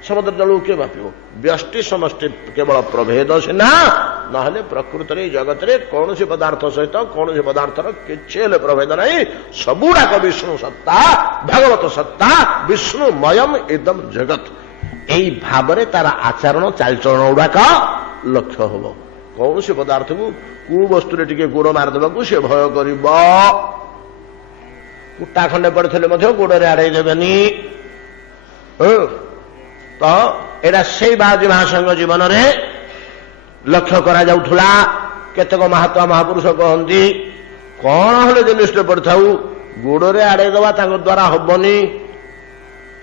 समुद्र जल किए मापिव व्यष्टि समष्टि केवल प्रभेद सीना ना प्रकृत जगत रे कौन सी पदार्थ सहित कौन सी पदार्थर किसी प्रभेद नहीं सबुड़ाक विष्णु सत्ता भगवत सत्ता विष्णुमयम एकदम जगत यही भाव तार आचरण चालचरण गुड़ाक लक्ष्य हम कौन सी पदार्थ को कु वस्तु टे गोड़ मारिदेवा सी भय कर कुटा खंडे पड़े गोड़े आड़े देवेनी तो एटा से बाजी महासंघ जीवन में लक्ष्य करा जाउथुला केतक महात्मा महापुरुष कहती कौन हले जिनिसटे पड़ता गोड़े आड़े दवा द्वारा हबनी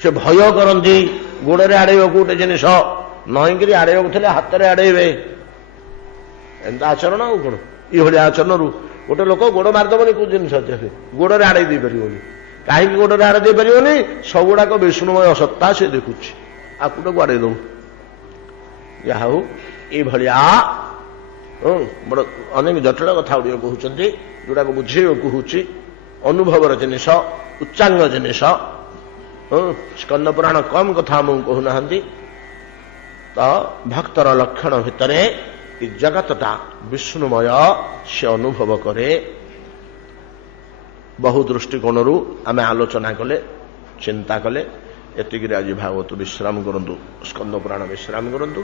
से भय करती गोड़े आड़े गोटे जिनिस नईक आड़े थे हाथ में आड़े एंता आचरण आउ कौन ये आचरण रू गोटे लोक गोड़ मारिदेवनी कौ जिन गोड़े आड़े दे पार कहीं गोड़े आड़े दे पार सबुड़ाक विष्णुमय सत्ता से देखुची आकुटे को आड़े दो जहा हूँ ये बड़ अनेक जटिल कथा गुड़ कहते जोड़ा को बुझेक हूँ अनुभवर जिनिस उच्चांग जिनिस स्कंद पुराण कम कथा आमको कहूना तो भक्तर लक्षण भितर जगतटा विष्णुमय से अनुभव करे बहु दृष्टिकोण आम आलोचना कले चिंता कले एतिक आज भागवत विश्राम करूँ स्कंद पुराण विश्राम करूँ।